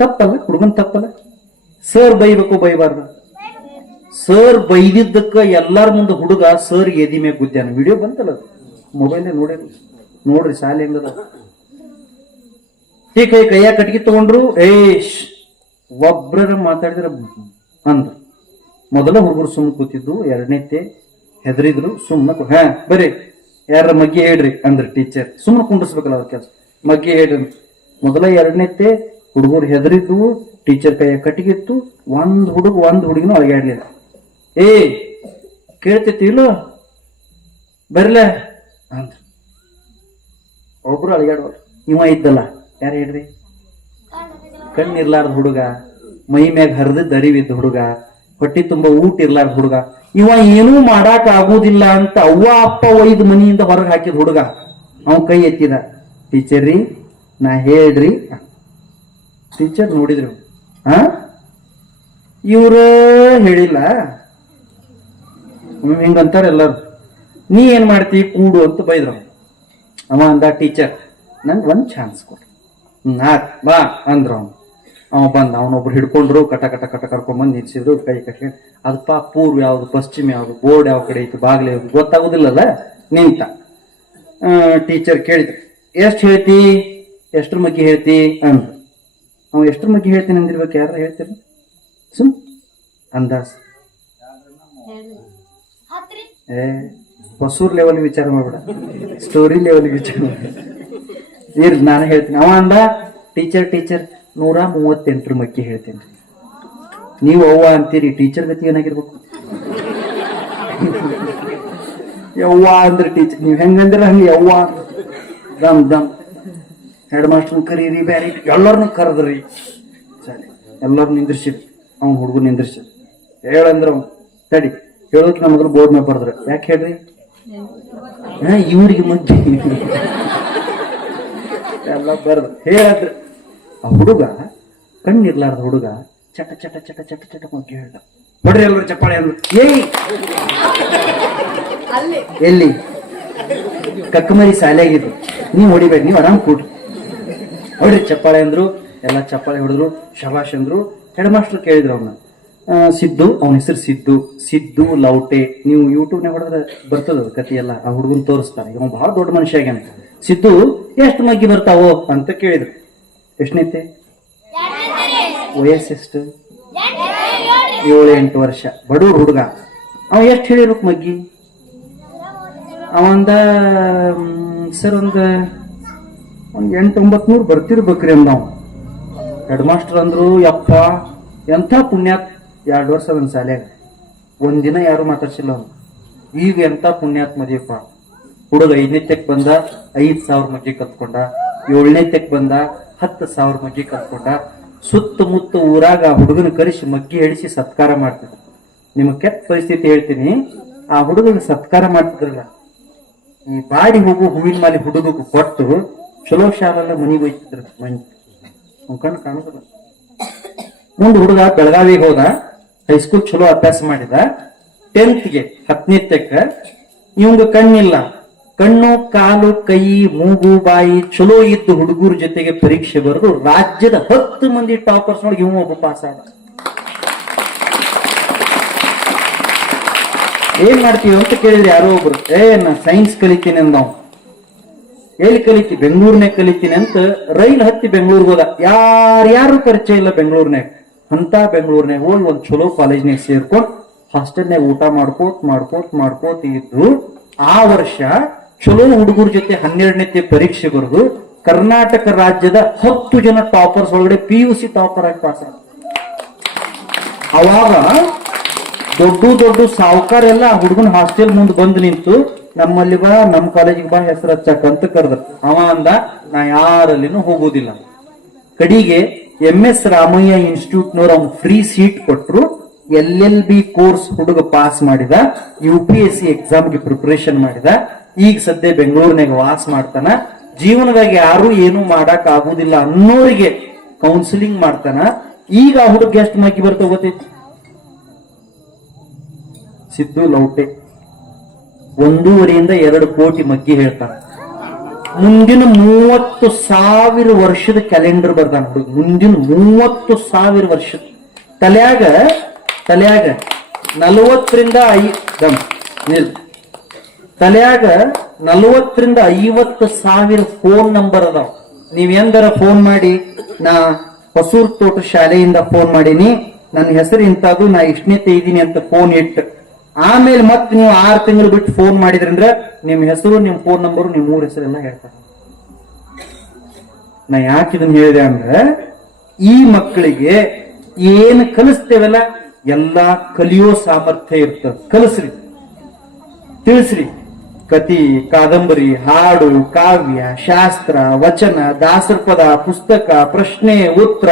ತಪ್ಪಲ್ಲ, ಹುಡುಗನ್ ತಪ್ಪಲ್ಲ. ಸರ್ ಬೈಬೇಕು ಬೈಬಾರ್ದು? ಸರ್ ಬೈದಿದ್ದಕ್ಕ ಎಲ್ಲಾರ ಮುಂದೆ ಹುಡುಗ ಸರ್ ಎದಿ ಮ್ಯಾಗ ಗುದ್ದಾನ. ವಿಡಿಯೋ ಬಂತಲ್ಲ, ಮೊಬೈಲ್ ನೋಡ್ರಿ ಶಾಲೆ ಹೆಂಗದ. ಕೈಯಾಗ ಕಟ್ಗಿ ತಗೊಂಡ್ರು, ಒಬ್ರ ಮಾತಾಡಿದ್ರ ಅಂದ್ರು. ಮೊದಲ ಹುಡುಗರು ಸುಮ್ಮ ಕೂತಿದ್ದು, 2ನೇತೆ ಹೆದರಿದ್ರು. ಸುಮ್ಮನೆ ಬರ್ರಿ ಯಾರ ಮಗ್ಗಿ ಹೇಳ್ರಿ ಅಂದ್ರ ಟೀಚರ್. ಸುಮ್ಮನೆ ಕುಂಡಿಸ್ಬೇಕಲ್ಲ ಅವ್ರ ಕೆಲಸ. ಮಗ್ಗಿ ಹೇಳ್ರಿ ಮೊದಲ 2ನೇತೆ ಹುಡುಗರು ಹೆದರಿದ್ದು. ಟೀಚರ್ ಕೈಯ ಕಟ್ಟಿಗಿತ್ತು. ಒಂದ್ ಹುಡುಗಿನೂ ಅಳಗಾಡ್ಲಿಲ್ಲ. ಕೇಳ್ತೈತಿ ಇಲ್ಲ ಬರ್ಲ ಅಂದ್ರ. ಒಬ್ರು ಅಳಗಾಡುವ. ಇವ ಇದ್ದಲ್ಲ, ಯಾರು ಹೇಳ್ರಿ? ಕಣ್ಣಿರ್ಲಾರ್ದ ಹುಡುಗ, ಮೈ ಮ್ಯಾಗ ಹರಿದಿದ್ದ ಅರಿವಿದ್ದ ಹುಡುಗ, ಹೊಟ್ಟಿ ತುಂಬಾ ಊಟ ಇರ್ಲಾರ್ದ ಹುಡುಗ. ಇವ ಏನೂ ಮಾಡಾಕ ಆಗುದಿಲ್ಲ ಅಂತ ಅವ್ವ ಅಪ್ಪ ಒಯ್ದು ಮನಿಯಿಂದ ಹೊರಗೆ ಹಾಕಿದ ಹುಡುಗ. ಅವ ಕೈ ಎತ್ತಿದ. ಟೀಚರ್ ರೀ ನಾ ಹೇಳ್ರಿ. ಟೀಚರ್ ನೋಡಿದ್ರು. ಇವ್ರ ಹೇಳಿಲ್ಲ. ಹಿಂಗಂತಾರ ಎಲ್ಲಾರು. ನೀ ಏನ್ ಮಾಡ್ತಿ ಕೂಡು ಅಂತ ಬೈದ್ರ. ಅವ ಅಂದ, ಟೀಚರ್ ನಂಗೆ ಒಂದ್ ಚಾನ್ಸ್ ಕೊಡ್ರಿ. ಬಾ ಅಂದ್ರ. ಅವ ಬಂದ. ಅವನೊಬ್ರು ಹಿಡ್ಕೊಂಡ್ರು, ಕಟ ಕರ್ಕೊಂಡ್ಬಂದು ನಿಲ್ಸಿದ್ರು. ಕೈ ಕಟ್ಕೊಂಡು ಅದಪ್ಪ ಪೂರ್ವ ಯಾವ್ದು, ಪಶ್ಚಿಮ ಯಾವ್ದು, ಬೋರ್ಡ್ ಯಾವ ಕಡೆ ಐತಿ, ಬಾಗ್ಲಿ ಯಾವ್ದು ಗೊತ್ತಾಗುದಿಲ್ಲಲ್ಲ, ನಿಂತ. ಟೀಚರ್ ಕೇಳಿದ್ರು, ಎಷ್ಟ್ ಹೇಳ್ತಿ, ಎಷ್ಟ್ರ ಬಗ್ಗೆ ಹೇಳ್ತಿ ಅಂದ್ರು. ಅವ ಎಷ್ಟ್ರ ಬಗ್ಗೆ ಹೇಳ್ತೀನಿ ಅಂದಿರ್ಬೇಕು. ಯಾರ ಹೇಳ್ತೀರಿ? ಸುಮ್ ಅಂದಾಜ್. ಹೊಸೂರ್ ಲೆವೆಲ್ ವಿಚಾರ ಮಾಡ್ಬೇಡ, ಸ್ಟೋರಿ ಲೆವೆಲ್ ವಿಚಾರ ಮಾಡ್ಬೇಡ. ಇರ್ಲಿ ನಾನು ಹೇಳ್ತೀನಿ. ಅವ ಅಂದ, ಟೀಚರ್ 138 ಮಕ್ಕಿ ಹೇಳ್ತೇನೆ. ನೀವು ಅವ್ವ ಅಂತೀರಿ, ಟೀಚರ್ ಗತಿ ಏನಾಗಿರ್ಬೇಕು? ಯವ್ವ ಅಂದ್ರೆ ಟೀಚರ್, ನೀವ್ ಹೆಂಗಂದ್ರೆ ಹಂಗ ಯವ್ವ. ದಮ್ ಹೆಡ್ ಮಾಸ್ಟರ್ ಕರೀರಿ, ಬ್ಯಾರಿ ಎಲ್ಲರನ್ನು ಕರೆದ್ರಿ. ಸರಿ, ಎಲ್ಲರೂ ನಿಂದ್ರಿಸಿದ್ರು. ಅವ್ನ ಹುಡುಗರು ನಿಂದ್ರಿಸಿದ್ರು. ಹೇಳಂದ್ರ ತಡಿ ಹೇಳೋಕೆ ನಮ್ಮ ಮೊದಲು ಬೋರ್ಡ್ ಮೇಲೆ ಬರ್ದ್ರ. ಯಾಕೆ ಹೇಳ್ರಿ? ಇವ್ರಿಗೆ ಮಗ್ಗಿ ಎಲ್ಲ ಬರ್ದ ಹೇಳಿದ್ರು. ಆ ಹುಡುಗ ಕಣ್ಣಿರ್ಲಾರ್ದ ಹುಡುಗ ಚಟ ಮಗ್ಗಿ ಹೇಳ್ದ. ಹೊಡ್ರಿ ಎಲ್ಲರೂ ಚಪ್ಪಾಳೆ ಅಂದ್ರು. ಎಲ್ಲಿ ಕಕ್ಕಮರಿ ಶಾಲೆಯಾಗಿದ್ರು. ನೀವು ಹೊಡಿಬೇಡಿ, ನೀವು ಆರಾಮ್ ಕೂಡ್ರಿ. ಹೊಡ್ರಿ ಚಪ್ಪಾಳೆ ಅಂದ್ರು. ಎಲ್ಲ ಚಪ್ಪಾಳೆ ಹೊಡೆದ್ರು, ಶಬಾಷ್ ಅಂದ್ರು. ಹೆಡ್ ಮಾಸ್ಟರ್ ಕೇಳಿದ್ರು ಅವನ್ನ, ಸಿದ್ದು, ಅವನ ಹೆಸರು ಸಿದ್ದು ಲೌಟೆ. ನೀವು ಯೂಟ್ಯೂಬ್ನಾಗ ಹೊಡೆದ್ರೆ ಬರ್ತದ ಕತಿ ಎಲ್ಲ. ಆ ಹುಡುಗನ್ ತೋರಿಸ್ತಾರೆ. ಇವ ಬಹಳ ದೊಡ್ಡ ಮನುಷ್ಯ ಆಗ್ಯಾನ. ಸಿದ್ದು ಎಷ್ಟು ಮಗ್ಗಿ ಬರ್ತಾವೋ ಅಂತ ಕೇಳಿದ್ರು. ಎಷ್ಟನೈತೆ ವಯಸ್ಸೆಷ್ಟು? 7-8 ವರ್ಷ. ಬಡವ್ರ ಹುಡುಗ. ಅವ ಎಷ್ಟು ಹೇಳಿರ್ಬೇಕು ಮಗ್ಗಿ? ಅವಂದ ಸರ್ ಒಂದ್ 800-900 ಬರ್ತಿರ್ಬೇಕ್ರಿ ಅಂದ. ಹೆಡ್ ಮಾಸ್ಟರ್ ಅಂದ್ರು, ಯಪ್ಪ ಎಂಥ ಪುಣ್ಯಾತ್. 2 ವರ್ಷ ಒಂದ್ ಶಾಲ್ಯಾಗ ಒಂದಿನ ಯಾರು ಮಾತಾಡ್ಸಿಲ್ಲ ಅವ್ನು. ಈಗ ಎಂತ ಪುಣ್ಯಾತ್ ಮದಿಯಪ್ಪ. ಹುಡುಗ 5ನೇತೆಕ್ ಬಂದ 5,000 ಮಗ್ಗಿ ಕತ್ಕೊಂಡ. 7ನೇತೆಕ್ ಬಂದ 10,000 ಮಗ್ಗಿ ಕತ್ಕೊಂಡ. ಸುತ್ತಮುತ್ತ ಊರಾಗ ಹುಡುಗನ ಕರೆಸಿ ಮಗ್ಗಿ ಹೇಳಿಸಿ ಸತ್ಕಾರ ಮಾಡ್ತಿದ್ರು. ನಿಮಗ್ ಕೆಟ್ಟ ಪರಿಸ್ಥಿತಿ ಹೇಳ್ತೀನಿ. ಆ ಹುಡುಗನ ಸತ್ಕಾರ ಮಾಡ್ತಿದ್ರಲ್ಲ, ಈ ಬಾಡಿ ಹೋಗು ಹೂವಿನ ಮಾಲಿ ಹುಡುಗ ಕೊಟ್ಟು ಚಲೋ ಶಾಲೆಲ್ಲ ಮನಿಗೆ ಹೋಯ್ತಿದ್ರು. ಕಣ್ಣು ಕಾಣುದಿಲ್ಲ. ಮುಂದೆ ಹುಡುಗ ಬೆಳಗಾವಿಗೆ ಹೋದ. ಹೈಸ್ಕೂಲ್ ಚಲೋ ಅಭ್ಯಾಸ ಮಾಡಿದ. 10th 10ನೇತೆಕ್ಕ ಇವಂಗ ಕಣ್ಣಿಲ್ಲ. ಕಣ್ಣು, ಕಾಲು, ಕೈ, ಮೂಗು, ಬಾಯಿ ಚಲೋ ಇದ್ದು ಹುಡುಗರ ಜೊತೆಗೆ ಪರೀಕ್ಷೆ ಬರೆದು ರಾಜ್ಯದ 10 ಮಂದಿ ಟಾಪರ್ಸ್ ನೋಡಿ ಇವ ಒಬ್ಬ ಪಾಸ್ ಆದ. ಏನ್ ಮಾಡ್ತೀವಿ ಅಂತ ಕೇಳಿದ್ರೆ ಯಾರೋ ಒಬ್ರು, ನಾ ಸೈನ್ಸ್ ಕಲಿತೀನಿ ಅಂದ. ಎಲ್ಲಿ ಕಲಿತಿ? ಬೆಂಗಳೂರ್ನಾಗ ಕಲಿತೀನಿ ಅಂತ ರೈಲ್ ಹತ್ತಿ ಬೆಂಗಳೂರಿಗೆ ಹೋದ. ಯಾರು ಪರಿಚಯ ಇಲ್ಲ ಬೆಂಗಳೂರ್ನಾಗ. ಅಂತ ಬೆಂಗಳೂರ್ನಾಗ ಹೋಗಿ ಒಂದ್ ಚಲೋ ಕಾಲೇಜ್ನಾಗ ಸೇರ್ಕೊಂಡು ಹಾಸ್ಟೆಲ್ನಾಗ ಊಟ ಮಾಡ್ಕೋತ ಇದ್ದು ಆ ವರ್ಷ ಚಲೋ ಹುಡುಗರ ಜೊತೆ 12ನೇತೆ ಪರೀಕ್ಷೆ ಬರೆದು ಕರ್ನಾಟಕ ರಾಜ್ಯದ 10 ಜನ ಟಾಪರ್ಸ್ ಒಳಗಡೆ PUC ಟಾಪರ್ ಆಗಿ ಪಾಸ್ ಆದ. ಅವಾಗ ದೊಡ್ಡ ಸಾವುಕಾರ ಎಲ್ಲ ಹುಡುಗನ ಹಾಸ್ಟೆಲ್ ಮುಂದೆ ಬಂದು ನಿಂತು, ನಮ್ಮಲ್ಲಿ ಬಾ, ನಮ್ಮ ಕಾಲೇಜಿಗೆ ಬಾ, ಹೆಸರು ಹಚ್ಚಕ್ ಅಂತ ಕರೆದ. ಅವ ಅಂದ, ನಾ ಯಾರಲ್ಲಿನೂ ಹೋಗುದಿಲ್ಲ. ಕಡಿಗೆ MS ರಾಮಯ್ಯ ಇನ್ಸ್ಟಿಟ್ಯೂಟ್ನವ್ರು ಅವ್ನು ಫ್ರೀ ಸೀಟ್ ಕೊಟ್ರು. LLB ಕೋರ್ಸ್ ಹುಡುಗ ಪಾಸ್ ಮಾಡಿದ. UPSC ಎಕ್ಸಾಮ್ಗೆ ಪ್ರಿಪರೇಷನ್ ಮಾಡಿದ. ಈಗ ಸದ್ಯ ಬೆಂಗಳೂರಿನಾಗ ವಾಸ ಮಾಡ್ತಾನ. ಜೀವನದಾಗ ಯಾರು ಏನು ಮಾಡಕ್ ಆಗುದಿಲ್ಲ ಅನ್ನೋರಿಗೆ ಕೌನ್ಸಿಲಿಂಗ್ ಮಾಡ್ತಾನ. ಈಗ ಆ ಹುಡುಗ ಎಷ್ಟು ಮಕ್ಕಿ ಬರ್ತಾವ ಗೊತ್ತೈತಿ? ಸಿದ್ದು ಲೌಟೆ 1.5 ಕೋಟಿ ಮಗ್ಗಿ ಹೇಳ್ತಾನ. ಮುಂದಿನ 30,000 ವರ್ಷದ ಕ್ಯಾಲೆಂಡರ್ ಬರ್ದಾನ ಹುಡುಗ. ಮುಂದಿನ 30,000 ವರ್ಷದ ತಲ್ಯಾಗ 40ರಿಂದ 50,000 ಫೋನ್ ನಂಬರ್ ಅದಾವ. ನೀವ್ ಎಂದರ ಫೋನ್ ಮಾಡಿ, ನಾ ಹೊಸೂರ್ ತೋಟ ಶಾಲೆಯಿಂದ ಫೋನ್ ಮಾಡೀನಿ, ನನ್ನ ಹೆಸರು ಇಂತದ್ದು, ನಾ ಇಷ್ಟನೇತೆ ಇದ್ದೀನಿ ಅಂತ ಫೋನ್ ಇಟ್ಟು ಆಮೇಲೆ ಮತ್ತೆ ನೀವು 6 ತಿಂಗಳು ಬಿಟ್ಟು ಫೋನ್ ಮಾಡಿದ್ರಂದ್ರ ನಿಮ್ ಹೆಸರು, ನಿಮ್ ಫೋನ್ ನಂಬರು, ನಿಮ್ ಊರ ಹೆಸರೆಲ್ಲ ಹೇಳ್ತಾರೆ. ನಾ ಯಾಕೆ ಇದನ್ನ ಹೇಳಿದೆ ಅಂದ್ರೆ, ಈ ಮಕ್ಕಳಿಗೆ ಏನ್ ಕಲಿಸ್ತೇವಲ್ಲ ಎಲ್ಲಾ ಕಲಿಯೋ ಸಾಮರ್ಥ್ಯ ಇರ್ತದೆ. ಕಲಿಸ್ರಿ, ತಿಳಿಸ್ರಿ. ಕತಿ, ಕಾದಂಬರಿ, ಹಾಡು, ಕಾವ್ಯ, ಶಾಸ್ತ್ರ, ವಚನ, ದಾಸರ ಪದ, ಪುಸ್ತಕ, ಪ್ರಶ್ನೆ ಉತ್ತರ,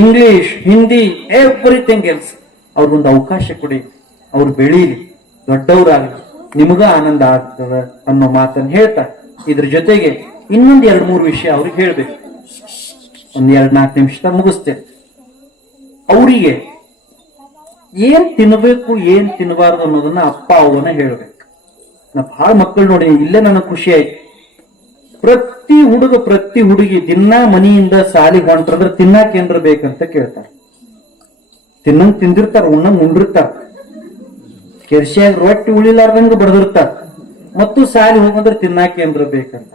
ಇಂಗ್ಲಿಷ್, ಹಿಂದಿ, ಎವ್ರಿಥಿಂಗ್ ಎಲ್ಸ್ ಅವ್ರಿಗೊಂದು ಅವಕಾಶ ಕೊಡಿ. ಅವ್ರು ಬೆಳೀಲಿ, ದೊಡ್ಡವರಾಗಲಿ, ನಿಮಗ ಆನಂದ ಆಗ್ತದ ಅನ್ನೋ ಮಾತನ್ನು ಹೇಳ್ತಾ, ಇದ್ರ ಜೊತೆಗೆ ಇನ್ನೊಂದು 2-3 ವಿಷಯ ಅವ್ರಿಗೆ ಹೇಳ್ಬೇಕು. ಒಂದ್ 2-4 ನಿಮಿಷ ಮುಗಿಸ್ತೇನೆ. ಅವರಿಗೆ ಏನ್ ತಿನ್ಬೇಕು, ಏನ್ ತಿನ್ನಬಾರ್ದು ಅನ್ನೋದನ್ನ ಅಪ್ಪ ಅವನ ಹೇಳ್ಬೇಕು. ನಾ ಬಹಳ ಮಕ್ಕಳು ನೋಡಿ, ಇಲ್ಲೇ ನನಗೆ ಖುಷಿ ಆಯ್ತು. ಪ್ರತಿ ಹುಡುಗ ಪ್ರತಿ ಹುಡುಗಿ ದಿನ ಮನೆಯಿಂದ ಸಾಲಿಗೆ ಹೊಂಟ್ರಂದ್ರೆ ತಿನ್ನಾಕ ಏನ್ರ ಬೇಕಂತ ಕೇಳ್ತಾರೆ. ತಿನ್ನಂಗ್ ತಿಂದಿರ್ತಾರ, ಉಣ್ಣಂಗ್ ಉಂಡಿರ್ತಾರ, ಕೆರ್ಸಿಯಾಗ ರೊಟ್ಟಿ ಉಳಿಲಾರ್ದಂಗ ಬಡದಿರ್ತಾರ, ಮತ್ತು ಸಾಲಿ ಹೋಗಂದ್ರೆ ತಿನ್ನಾಕ ಏನ್ರ ಬೇಕಂತ.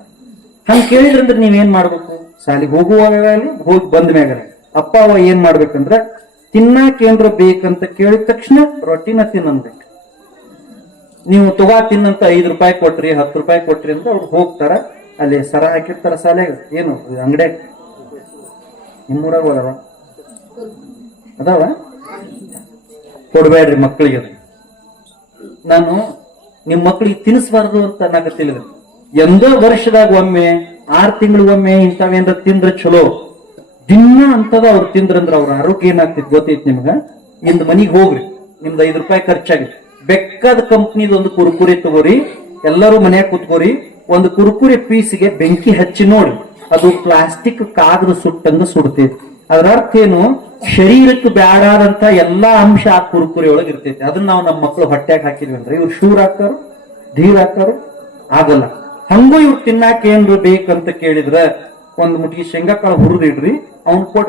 ಹಂಗ ಕೇಳಿದ್ರಂದ್ರೆ ನೀವೇನ್ ಮಾಡ್ಬೇಕು? ಸಾಲಿಗೆ ಹೋಗುವಾಗ ಹೋಗಿ ಬಂದ ಮ್ಯಾಗ ಅಪ್ಪ ಅವ ಏನ್ ಮಾಡ್ಬೇಕಂದ್ರ ತಿನ್ನಾಕ ಏನ್ರ ಬೇಕಂತ ಕೇಳಿದ ತಕ್ಷಣ ರೊಟ್ಟಿನ ತಿನ್ನನ್ಬೇಕು. ನೀವು ತಿನ್ನಂತ 5 ರೂಪಾಯಿ ಕೊಟ್ರಿ, 10 ರೂಪಾಯಿ ಕೊಟ್ರಿ ಅಂತ ಅವ್ರು ಹೋಗ್ತಾರ. ಅಲ್ಲಿ ಸರ ಹಾಕಿರ್ತಾರ ಸಾಲ್ಯಾಗ, ಏನು ಅಂಗಡ್ಯಾಗ ನಿಮ್ಮೂರಾಗ ಅದಾವ. ಕೊಡ್ಬೇಡ್ರಿ ಮಕ್ಕಳಿಗೆ. ನಾನು ನಿಮ್ ಮಕ್ಕಳಿಗೆ ತಿನ್ನಿಸ್ಬಾರ್ದು ಅಂತ ಅನ್ನಕತ್ತಿಲ್ಲ. ಎಂದೋ ವರ್ಷದಾಗ ಒಮ್ಮೆ, 6 ತಿಂಗಳಿಗೊಮ್ಮೆ ಇಂಥವೇನ್ರ ತಿಂದ್ರೆ ಚಲೋ. ದಿನ ಅಂತದ ಅವ್ರು ತಿಂದ್ರಂದ್ರ ಅವ್ರ ಆರೋಗ್ಯ ಏನಾಗ್ತಿದ್ ಗೊತ್ತೈತಿ ನಿಮ್ಗ? ಇಂದ ಮನಿಗ್ ಹೋಗ್ರಿ, ನಿಮ್ದು 5 ರೂಪಾಯಿ ಖರ್ಚಾಗಿ ಬೆಕ್ಕದ ಕಂಪ್ನಿದ ಒಂದು ಕುರುಕುರಿ ತಗೋರಿ, ಎಲ್ಲರೂ ಮನ್ಯಾಗ ಕೂತ್ಕೋರಿ. ಒಂದು ಕುರುಕುರಿ ಪೀಸ್ಗೆ ಬೆಂಕಿ ಹಚ್ಚಿ ನೋಡಿ, ಅದು ಪ್ಲಾಸ್ಟಿಕ್ ಕಾಗದ ಸುಟ್ಟಂಗ ಸುಡ್ತೈತಿ. ಅದರ ಅರ್ಥ ಏನು? ಶರೀರಕ್ಕೆ ಬ್ಯಾಡಾದಂತ ಎಲ್ಲಾ ಅಂಶ ಆ ಕುರುಕುರಿ ಒಳಗೆ ಇರ್ತೈತಿ. ಅದನ್ನ ನಾವು ನಮ್ಮ ಮಕ್ಕಳು ಹೊಟ್ಯಾಗ ಹಾಕಿದ್ವಿ ಅಂದ್ರೆ ಇವ್ರು ಶೂರ್ ಹಾಕಾರು, ಧೀರ್ ಹಾಕಾರು ಆಗಲ್ಲ. ಹಂಗೂ ಇವ್ರು ತಿನ್ನಾಕ ಏನ್ರು ಬೇಕಂತ ಕೇಳಿದ್ರ ಒಂದ್ ಮುಟ್ಗಿ ಶೇಂಗಾ ಕಾಳು ಹುರಿದಿಡ್ರಿ, ಅವ್ನ್ ಕೊಡ.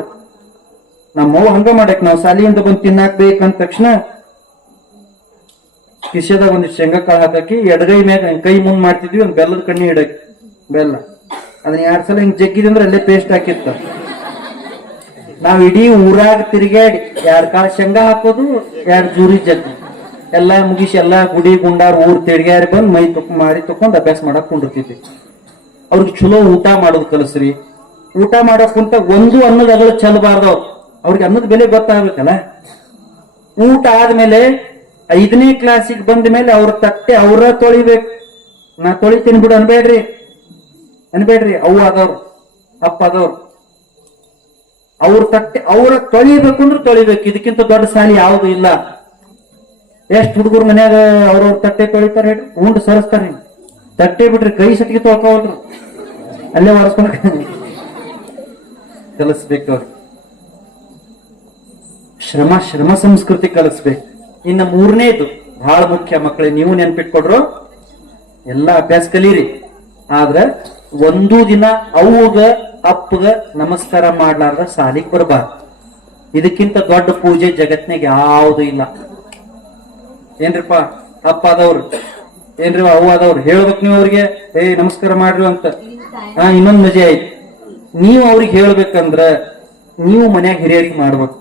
ನಮ್ಮವ್ವ ಹಂಗ ಮಾಡಕ್, ನಾವು ಸಾಲಿಯಿಂದ ಬಂದು ತಿನ್ನಾಕ ಬೇಕಂದ ತಕ್ಷಣ ಕಿಶೆದಾಗ ಒಂದಿಷ್ಟು ಶೇಂಗಾ ಕಾಳು ಹಾಕಿ ಎಡಗೈ ಮ್ಯಾಗ ಕೈ ಮುಂದ್ ಮಾಡ್ತಿದ್ವಿ, ಒಂದ್ ಬೆಲ್ಲದ ಕಣ್ಣಿ ಇಡಕ್ ಬೆಲ್ಲ. ಅದನ್ನ 2 ಸಲ ಹಿಂಗ್ ಜಗ್ಗಿದಂದ್ರೆ ಅಲ್ಲೇ ಪೇಸ್ಟ್ ಹಾಕಿತ್ತ. ನಾವ್ ಇಡೀ ಊರಾಗ ತಿರುಗಾಡಿ 2 ಕಾಳು ಶೇಂಗಾ ಹಾಕೋದು, 2 ಜೂರಿ ಜಗ್ಗಿ ಎಲ್ಲಾ ಮುಗಿಸಿ ಎಲ್ಲಾ ಗುಡಿ ಗುಂಡಾರ್ ಊರ್ ತಿರ್ಗ್ಯಾರಿ ಬಂದ್ ಮೈ ಮಾರಿ ತಕೊಂಡ್ ಅಭ್ಯಾಸ ಮಾಡಕ್ ಕುಂಡಿರ್ತಿದ್ವಿ. ಅವ್ರಿಗೆ ಚಲೋ ಊಟ ಮಾಡೋದು ಕಲಸ್ರಿ. ಊಟ ಮಾಡಕ್ ಕುಂತ ಒಂದು ಅನ್ನದ ಅಗಳ ಚೆಲ್ಲಬಾರ್ದವ್. ಅವ್ರಿಗೆ ಅನ್ನದ ಬೆಲೆ ಗೊತ್ತಾಗ್ಬೇಕಲ್ಲ. ಊಟ ಆದ್ಮೇಲೆ 5ನೇ ಕ್ಲಾಸಿಗೆ ಬಂದ ಮೇಲೆ ಅವ್ರ ತಟ್ಟೆ ಅವ್ರ ತೊಳಿಬೇಕು. ನಾ ತೊಳಿತೀನಿ ಬಿಡು ಅನ್ಬೇಡ್ರಿ. ಅವ್ವ ಆದವ್ರು, ಅಪ್ಪ ಆದವ್ರು, ಅವ್ರ ತಟ್ಟೆ ಅವ್ರ ತೊಳಿಬೇಕು ಅಂದ್ರೆ ತೊಳಿಬೇಕು. ಇದಕ್ಕಿಂತ ದೊಡ್ಡ ಸಾಲಿ ಯಾವುದು ಇಲ್ಲ. ಎಷ್ಟ್ ಹುಡುಗರು ಮನ್ಯಾಗ ಅವ್ರವ್ರ ತಟ್ಟೆ ತೊಳಿತಾರ ಹೇಳ್ರಿ, ಉಂಡು ಸರಿಸ್ತಾರ. ತಟ್ಟೆ ಬಿಟ್ರಿ ಕೈ ಸತಿಗೆ ತೊಳ್ಕೊವಲ್ರು, ಅಲ್ಲೇ ಒರೆಸ್ಕೊಳಕ್ ಕಲಿಸ್ಬೇಕು. ಅವ್ರಿಗೆ ಶ್ರಮ ಸಂಸ್ಕೃತಿ ಕಲಿಸ್ಬೇಕು. ಇನ್ನು 3ನೇದು ಬಹಳ ಮುಖ್ಯ. ಮಕ್ಕಳೇ ನೀವು ನೆನ್ಪಿಟ್ಕೊಡ್ರು, ಎಲ್ಲಾ ಅಭ್ಯಾಸ ಕಲೀರಿ. ಆದ್ರ ಒಂದು ದಿನ ಅವ್ಗ ಅಪ್ಪಗ ನಮಸ್ಕಾರ ಮಾಡ್ಲಾರ್ದ ಸಾಲಿಗೆ ಬರಬಾರ್ದು. ಇದಕ್ಕಿಂತ ದೊಡ್ಡ ಪೂಜೆ ಜಗತ್ನಾಗ ಯಾವುದು ಇಲ್ಲ. ಏನ್ರಿಪ್ಪ ಅಪ್ಪ ಆದವ್ರು, ಏನ್ರಿ ಅವ್ವ ಆದವ್ರು ಹೇಳ್ಬೇಕು ನೀವು ಅವ್ರಿಗೆ, ನಮಸ್ಕಾರ ಮಾಡ್ರಿ ಅಂತ. ಇನ್ನೊಂದ್ ಮಜೆ ಆಯ್ತು, ನೀವು ಅವ್ರಿಗೆ ಹೇಳ್ಬೇಕಂದ್ರ ನೀವು ಮನ್ಯಾಗ ಹಿರಿಯರಿಗೆ ಮಾಡ್ಬೇಕು.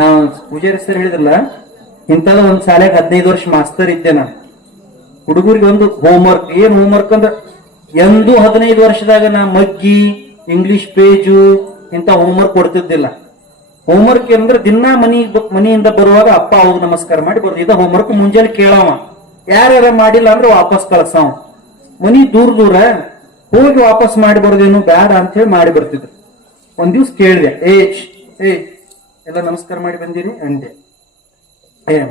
ನಾವು ಪೂಜಾರಿ ಸರ್ ಹೇಳಿದ್ರಲ್ಲ, ಇಂಥದ ಒಂದ್ ಶಾಲೆಗೆ 15 ವರ್ಷ ಮಾಸ್ತರ್ ಇದ್ದೆ ನಾನು. ಹುಡುಗರಿಗೆ ಒಂದು ಹೋಮ್ವರ್ಕ್, ಏನ್ ಹೋಮ್ವರ್ಕ್ ಅಂದ್ರ ಎಂದು 15 ವರ್ಷದಾಗ ನಾ ಮಗ್ಗಿ, ಇಂಗ್ಲಿಷ್ ಪೇಜು ಇಂತ ಹೋಮ್ವರ್ಕ್ ಕೊಡ್ತಿದ್ದಿಲ್ಲ. ಹೋಮ್ವರ್ಕ್ ಅಂದ್ರೆ ದಿನ ಮನೆಯಿಂದ ಬರುವಾಗ ಅಪ್ಪ ಅವ್ಗ ನಮಸ್ಕಾರ ಮಾಡಿ ಬರೋದು. ಇದ ಹೋಮ್ವರ್ಕ್. ಮುಂಜಾನೆ ಕೇಳವ, ಯಾರ್ಯಾರ ಮಾಡಿಲ್ಲ ಅಂದ್ರೆ ವಾಪಸ್ ಕಳ್ಸವ. ಮನಿ ದೂರ ಹೋಗಿ ವಾಪಸ್ ಮಾಡಿ ಬರೋದೇನು ಬೇಡ ಅಂತ ಹೇಳಿ ಮಾಡಿ ಬರ್ತಿದ್ರು. ಒಂದ್ ದಿವ್ಸ ಕೇಳಿದೆ, ಎಲ್ಲ ನಮಸ್ಕಾರ ಮಾಡಿ ಬಂದಿರಿ ಅಂದೆ.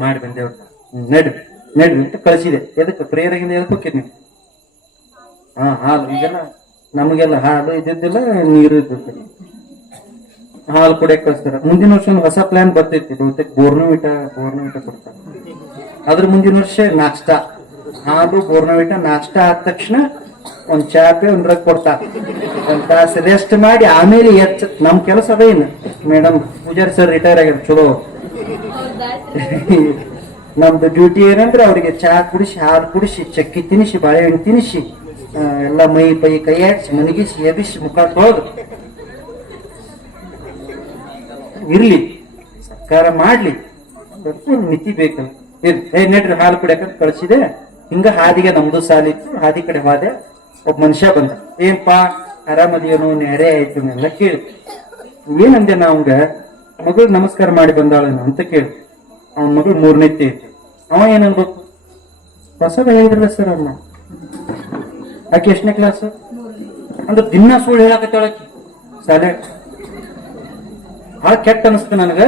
ಮಾಡಿ ಬಂದೇವ್ರ, ನಡ್ರಿ ಅಂತ ಕಳಿಸಿದೆ. ಎದಕ್ಕೆ? ಪ್ರೇಯರಾಗಿಂದ ಎದಕ್ಕೆ ನೀವು? ಹಾಲು, ಈಗೆಲ್ಲ ನಮಗೆಲ್ಲ ಹಾಲು ಇದ್ದಿದ್ದಿಲ್ಲ, ನೀರು ಇದ್ದಿದ್ದಿಲ್ಲ. ಹಾಲು ಕುಡಿಯಕ್ ಕಳಿಸ್ತಾರ. ಮುಂದಿನ ವರ್ಷ ಒಂದು ಹೊಸ ಪ್ಲಾನ್ ಬರ್ತೈತಿ, ಬಹುತೇಕ ಬೋರ್ನವಿಟಾ ಕೊಡ್ತಾರ. ಅದ್ರ ಮುಂದಿನ ವರ್ಷ ನಾಷ್ಟಾ, ಹಾಲು ಬೋರ್ನವಿಟಾ ನಾಷ್ಟಾ ಆದ ತಕ್ಷಣ ಒಂದ್ ಚಾಪೆ ಒಂದ್ ಡ್ರಗ್ ಕೊಡ್ತಾರ. ಒಂದ್ ತಾಸು ರೆಸ್ಟ್ ಮಾಡಿ ಆಮೇಲೆ ನಮ್ ಕೆಲಸ ಅದೇನು ಮೇಡಮ್ ಪೂಜಾರಿ ಸರ್ ರಿಟೈರ್ ಆಗ್ಯಾರ, ಚಲೋ. ನಮ್ದು ಡ್ಯೂಟಿ ಏನಂದ್ರೆ ಅವ್ರಿಗೆ ಚಹಾ ಕುಡಿಸಿ, ಹಾಲು ಕುಡಿಸಿ, ಚಕ್ಕಿ ತಿನ್ನಿಸಿ, ಬಾಳೆಹಣ್ಣು ತಿನ್ನಿಸಿ, ಎಲ್ಲ ಮೈ ಪೈ ಕೈ ಆಡಿಸಿ, ಮನಗಿಸಿ, ಎಬಿಸಿ, ಮುಖ ತೊಳೆದು ಇರ್ಲಿ, ಸರ್ಕಾರ ಮಾಡ್ಲಿ, ಒಂದು ಮಿತಿ ಬೇಕಲ್ಲ. ನಡ್ರಿ ಹಾಲು ಕುಡಿಯಕಂತ ಕಳ್ಸಿದೆ. ಹಿಂಗ ಹಾದಿಗೆ ನಮ್ದು ಸಾಲಿತ್ತು, ಹಾದಿ ಕಡೆ ಹೋದೆ. ಒಬ್ಬ ಮನುಷ್ಯ ಬಂದ. ಏನ್ಪಾ ಆರಾಮದಿಯೇನೋ, ನೆರೆ ಆಯ್ತು ಎಲ್ಲ ಕೇಳಿ. ಏನಂದೆ ನಾವಂಗ, ಮಗಳು ನಮಸ್ಕಾರ ಮಾಡಿ ಬಂದಾಳೇನು ಅಂತ ಕೇಳಿ. ಅವನ ಮಗಳು 3ನೇತ್ತೆ ಇತ್ತು. ಅವ ಏನನ್ಬೇಕು, ಹೊಸದ ಹೇಳಿದ್ರಲ್ಲ ಸರ್ ಅನ್ನ. ಆಕೆ ಎಷ್ಟನೇ ಕ್ಲಾಸ್ ಅಂದ್ರೆ ದಿನ ಸುಳ್ಳು ಹೇಳಕತ್ತಾಳಕಿ ಶಾಲೆ. ಭಾಳ ಕೆಟ್ಟ ಅನಿಸ್ತು ನನಗ.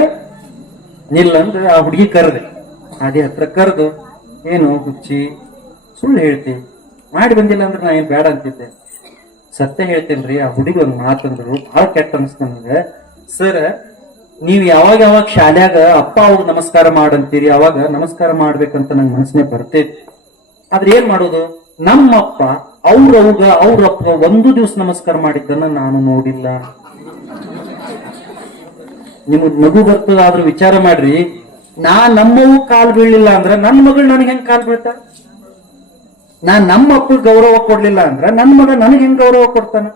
ನಿಲ್ಲಂದ್ರೆ ಆ ಹುಡುಗಿ ಕರೆದೆ, ಅದೇ ಹತ್ರ ಕರೆದು, ಏನು ಹುಚ್ಚಿ ಸುಳ್ಳು ಹೇಳ್ತಿ, ಮಾಡಿ ಬಂದಿಲ್ಲ ಅಂದ್ರೆ ನಾ ಏನ್ ಬೇಡ ಅಂತಿದ್ದೆ, ಸತ್ಯ ಹೇಳ್ತೇನ್ರಿ. ಆ ಹುಡುಗಿ ಒಂದು ಮಾತಂದ್ರು ಭಾಳ ಕೆಟ್ಟ ಅನಿಸ್ತು ನನಗೆ. ಸರ್, ನೀವ್ ಯಾವಾಗ ಶಾಲ್ಯಾಗ ಅಪ್ಪ ಅವಾಗ ನಮಸ್ಕಾರ ಮಾಡಂತೀರಿ, ಅವಾಗ ನಮಸ್ಕಾರ ಮಾಡ್ಬೇಕಂತ ನಂಗೆ ಮನಸ್ಸಿನೇ ಬರ್ತೈತಿ. ಆದ್ರೆ ಏನ್ ಮಾಡೋದು, ನಮ್ಮಪ್ಪ ಅವ್ರಪ್ಪ ಒಂದು ದಿವಸ ನಮಸ್ಕಾರ ಮಾಡಿದ್ದನ್ನ ನಾನು ನೋಡಿಲ್ಲ. ನಿಮಗ್ ನಗು ಬರ್ತದ, ಆದ್ರೂ ವಿಚಾರ ಮಾಡ್ರಿ. ನಮ್ಮವು ಕಾಲ್ ಬೀಳಿಲ್ಲ ಅಂದ್ರ ನನ್ನ ಮಗಳು ನನಗೆ ಹೆಂಗ್ ಕಾಲ್ ಬೀಳ್ತಾರ? ನಮ್ಮ ಅಪ್ಪ ಗೌರವ ಕೊಡ್ಲಿಲ್ಲ ಅಂದ್ರ ನನ್ನ ಮಗ ನನಗೆ ಹೆಂಗ್ ಗೌರವ ಕೊಡ್ತಾನ?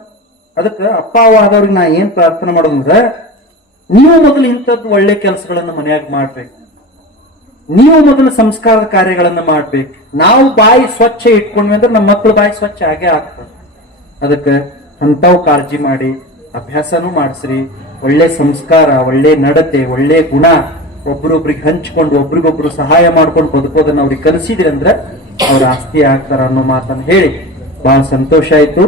ಅದಕ್ಕ ಅಪ್ಪ ಆದವ್ರಿಗೆ ನಾ ಏನ್ ಪ್ರಾರ್ಥನೆ ಮಾಡೋದಂದ್ರ, ನೀವು ಮೊದಲು ಇಂಥದ್ದು ಒಳ್ಳೆ ಕೆಲಸಗಳನ್ನ ಮನೆಯಾಗ ಮಾಡ್ಬೇಕು. ನೀವು ಮೊದಲು ಸಂಸ್ಕಾರದ ಕಾರ್ಯಗಳನ್ನ ಮಾಡ್ಬೇಕು. ನಾವು ಬಾಯಿ ಸ್ವಚ್ಛ ಇಟ್ಕೊಂಡ್ವಿ ಅಂದ್ರೆ ನಮ್ಮ ಮಕ್ಕಳು ಬಾಯಿ ಸ್ವಚ್ಛ ಆಗೇ ಆಗ್ತದೆ. ಅದಕ್ಕೆ ಅಂಥವು ಕಾಳಜಿ ಮಾಡಿ ಅಭ್ಯಾಸನೂ ಮಾಡಿಸ್ರಿ. ಒಳ್ಳೆ ಸಂಸ್ಕಾರ, ಒಳ್ಳೆ ನಡತೆ, ಒಳ್ಳೆ ಗುಣ ಒಬ್ರೊಬ್ರಿಗೆ ಹಂಚ್ಕೊಂಡು ಒಬ್ರಿಗೊಬ್ರು ಸಹಾಯ ಮಾಡ್ಕೊಂಡು ಬದುಕೋದನ್ನ ಅವ್ರಿಗೆ ಕಲಿಸಿದ್ರಿ ಅಂದ್ರೆ ಅವ್ರ ಆಸ್ತಿ ಆಗ್ತಾರ ಅನ್ನೋ ಮಾತನ್ನ ಹೇಳಿ ಬಹಳ ಸಂತೋಷ ಆಯ್ತು.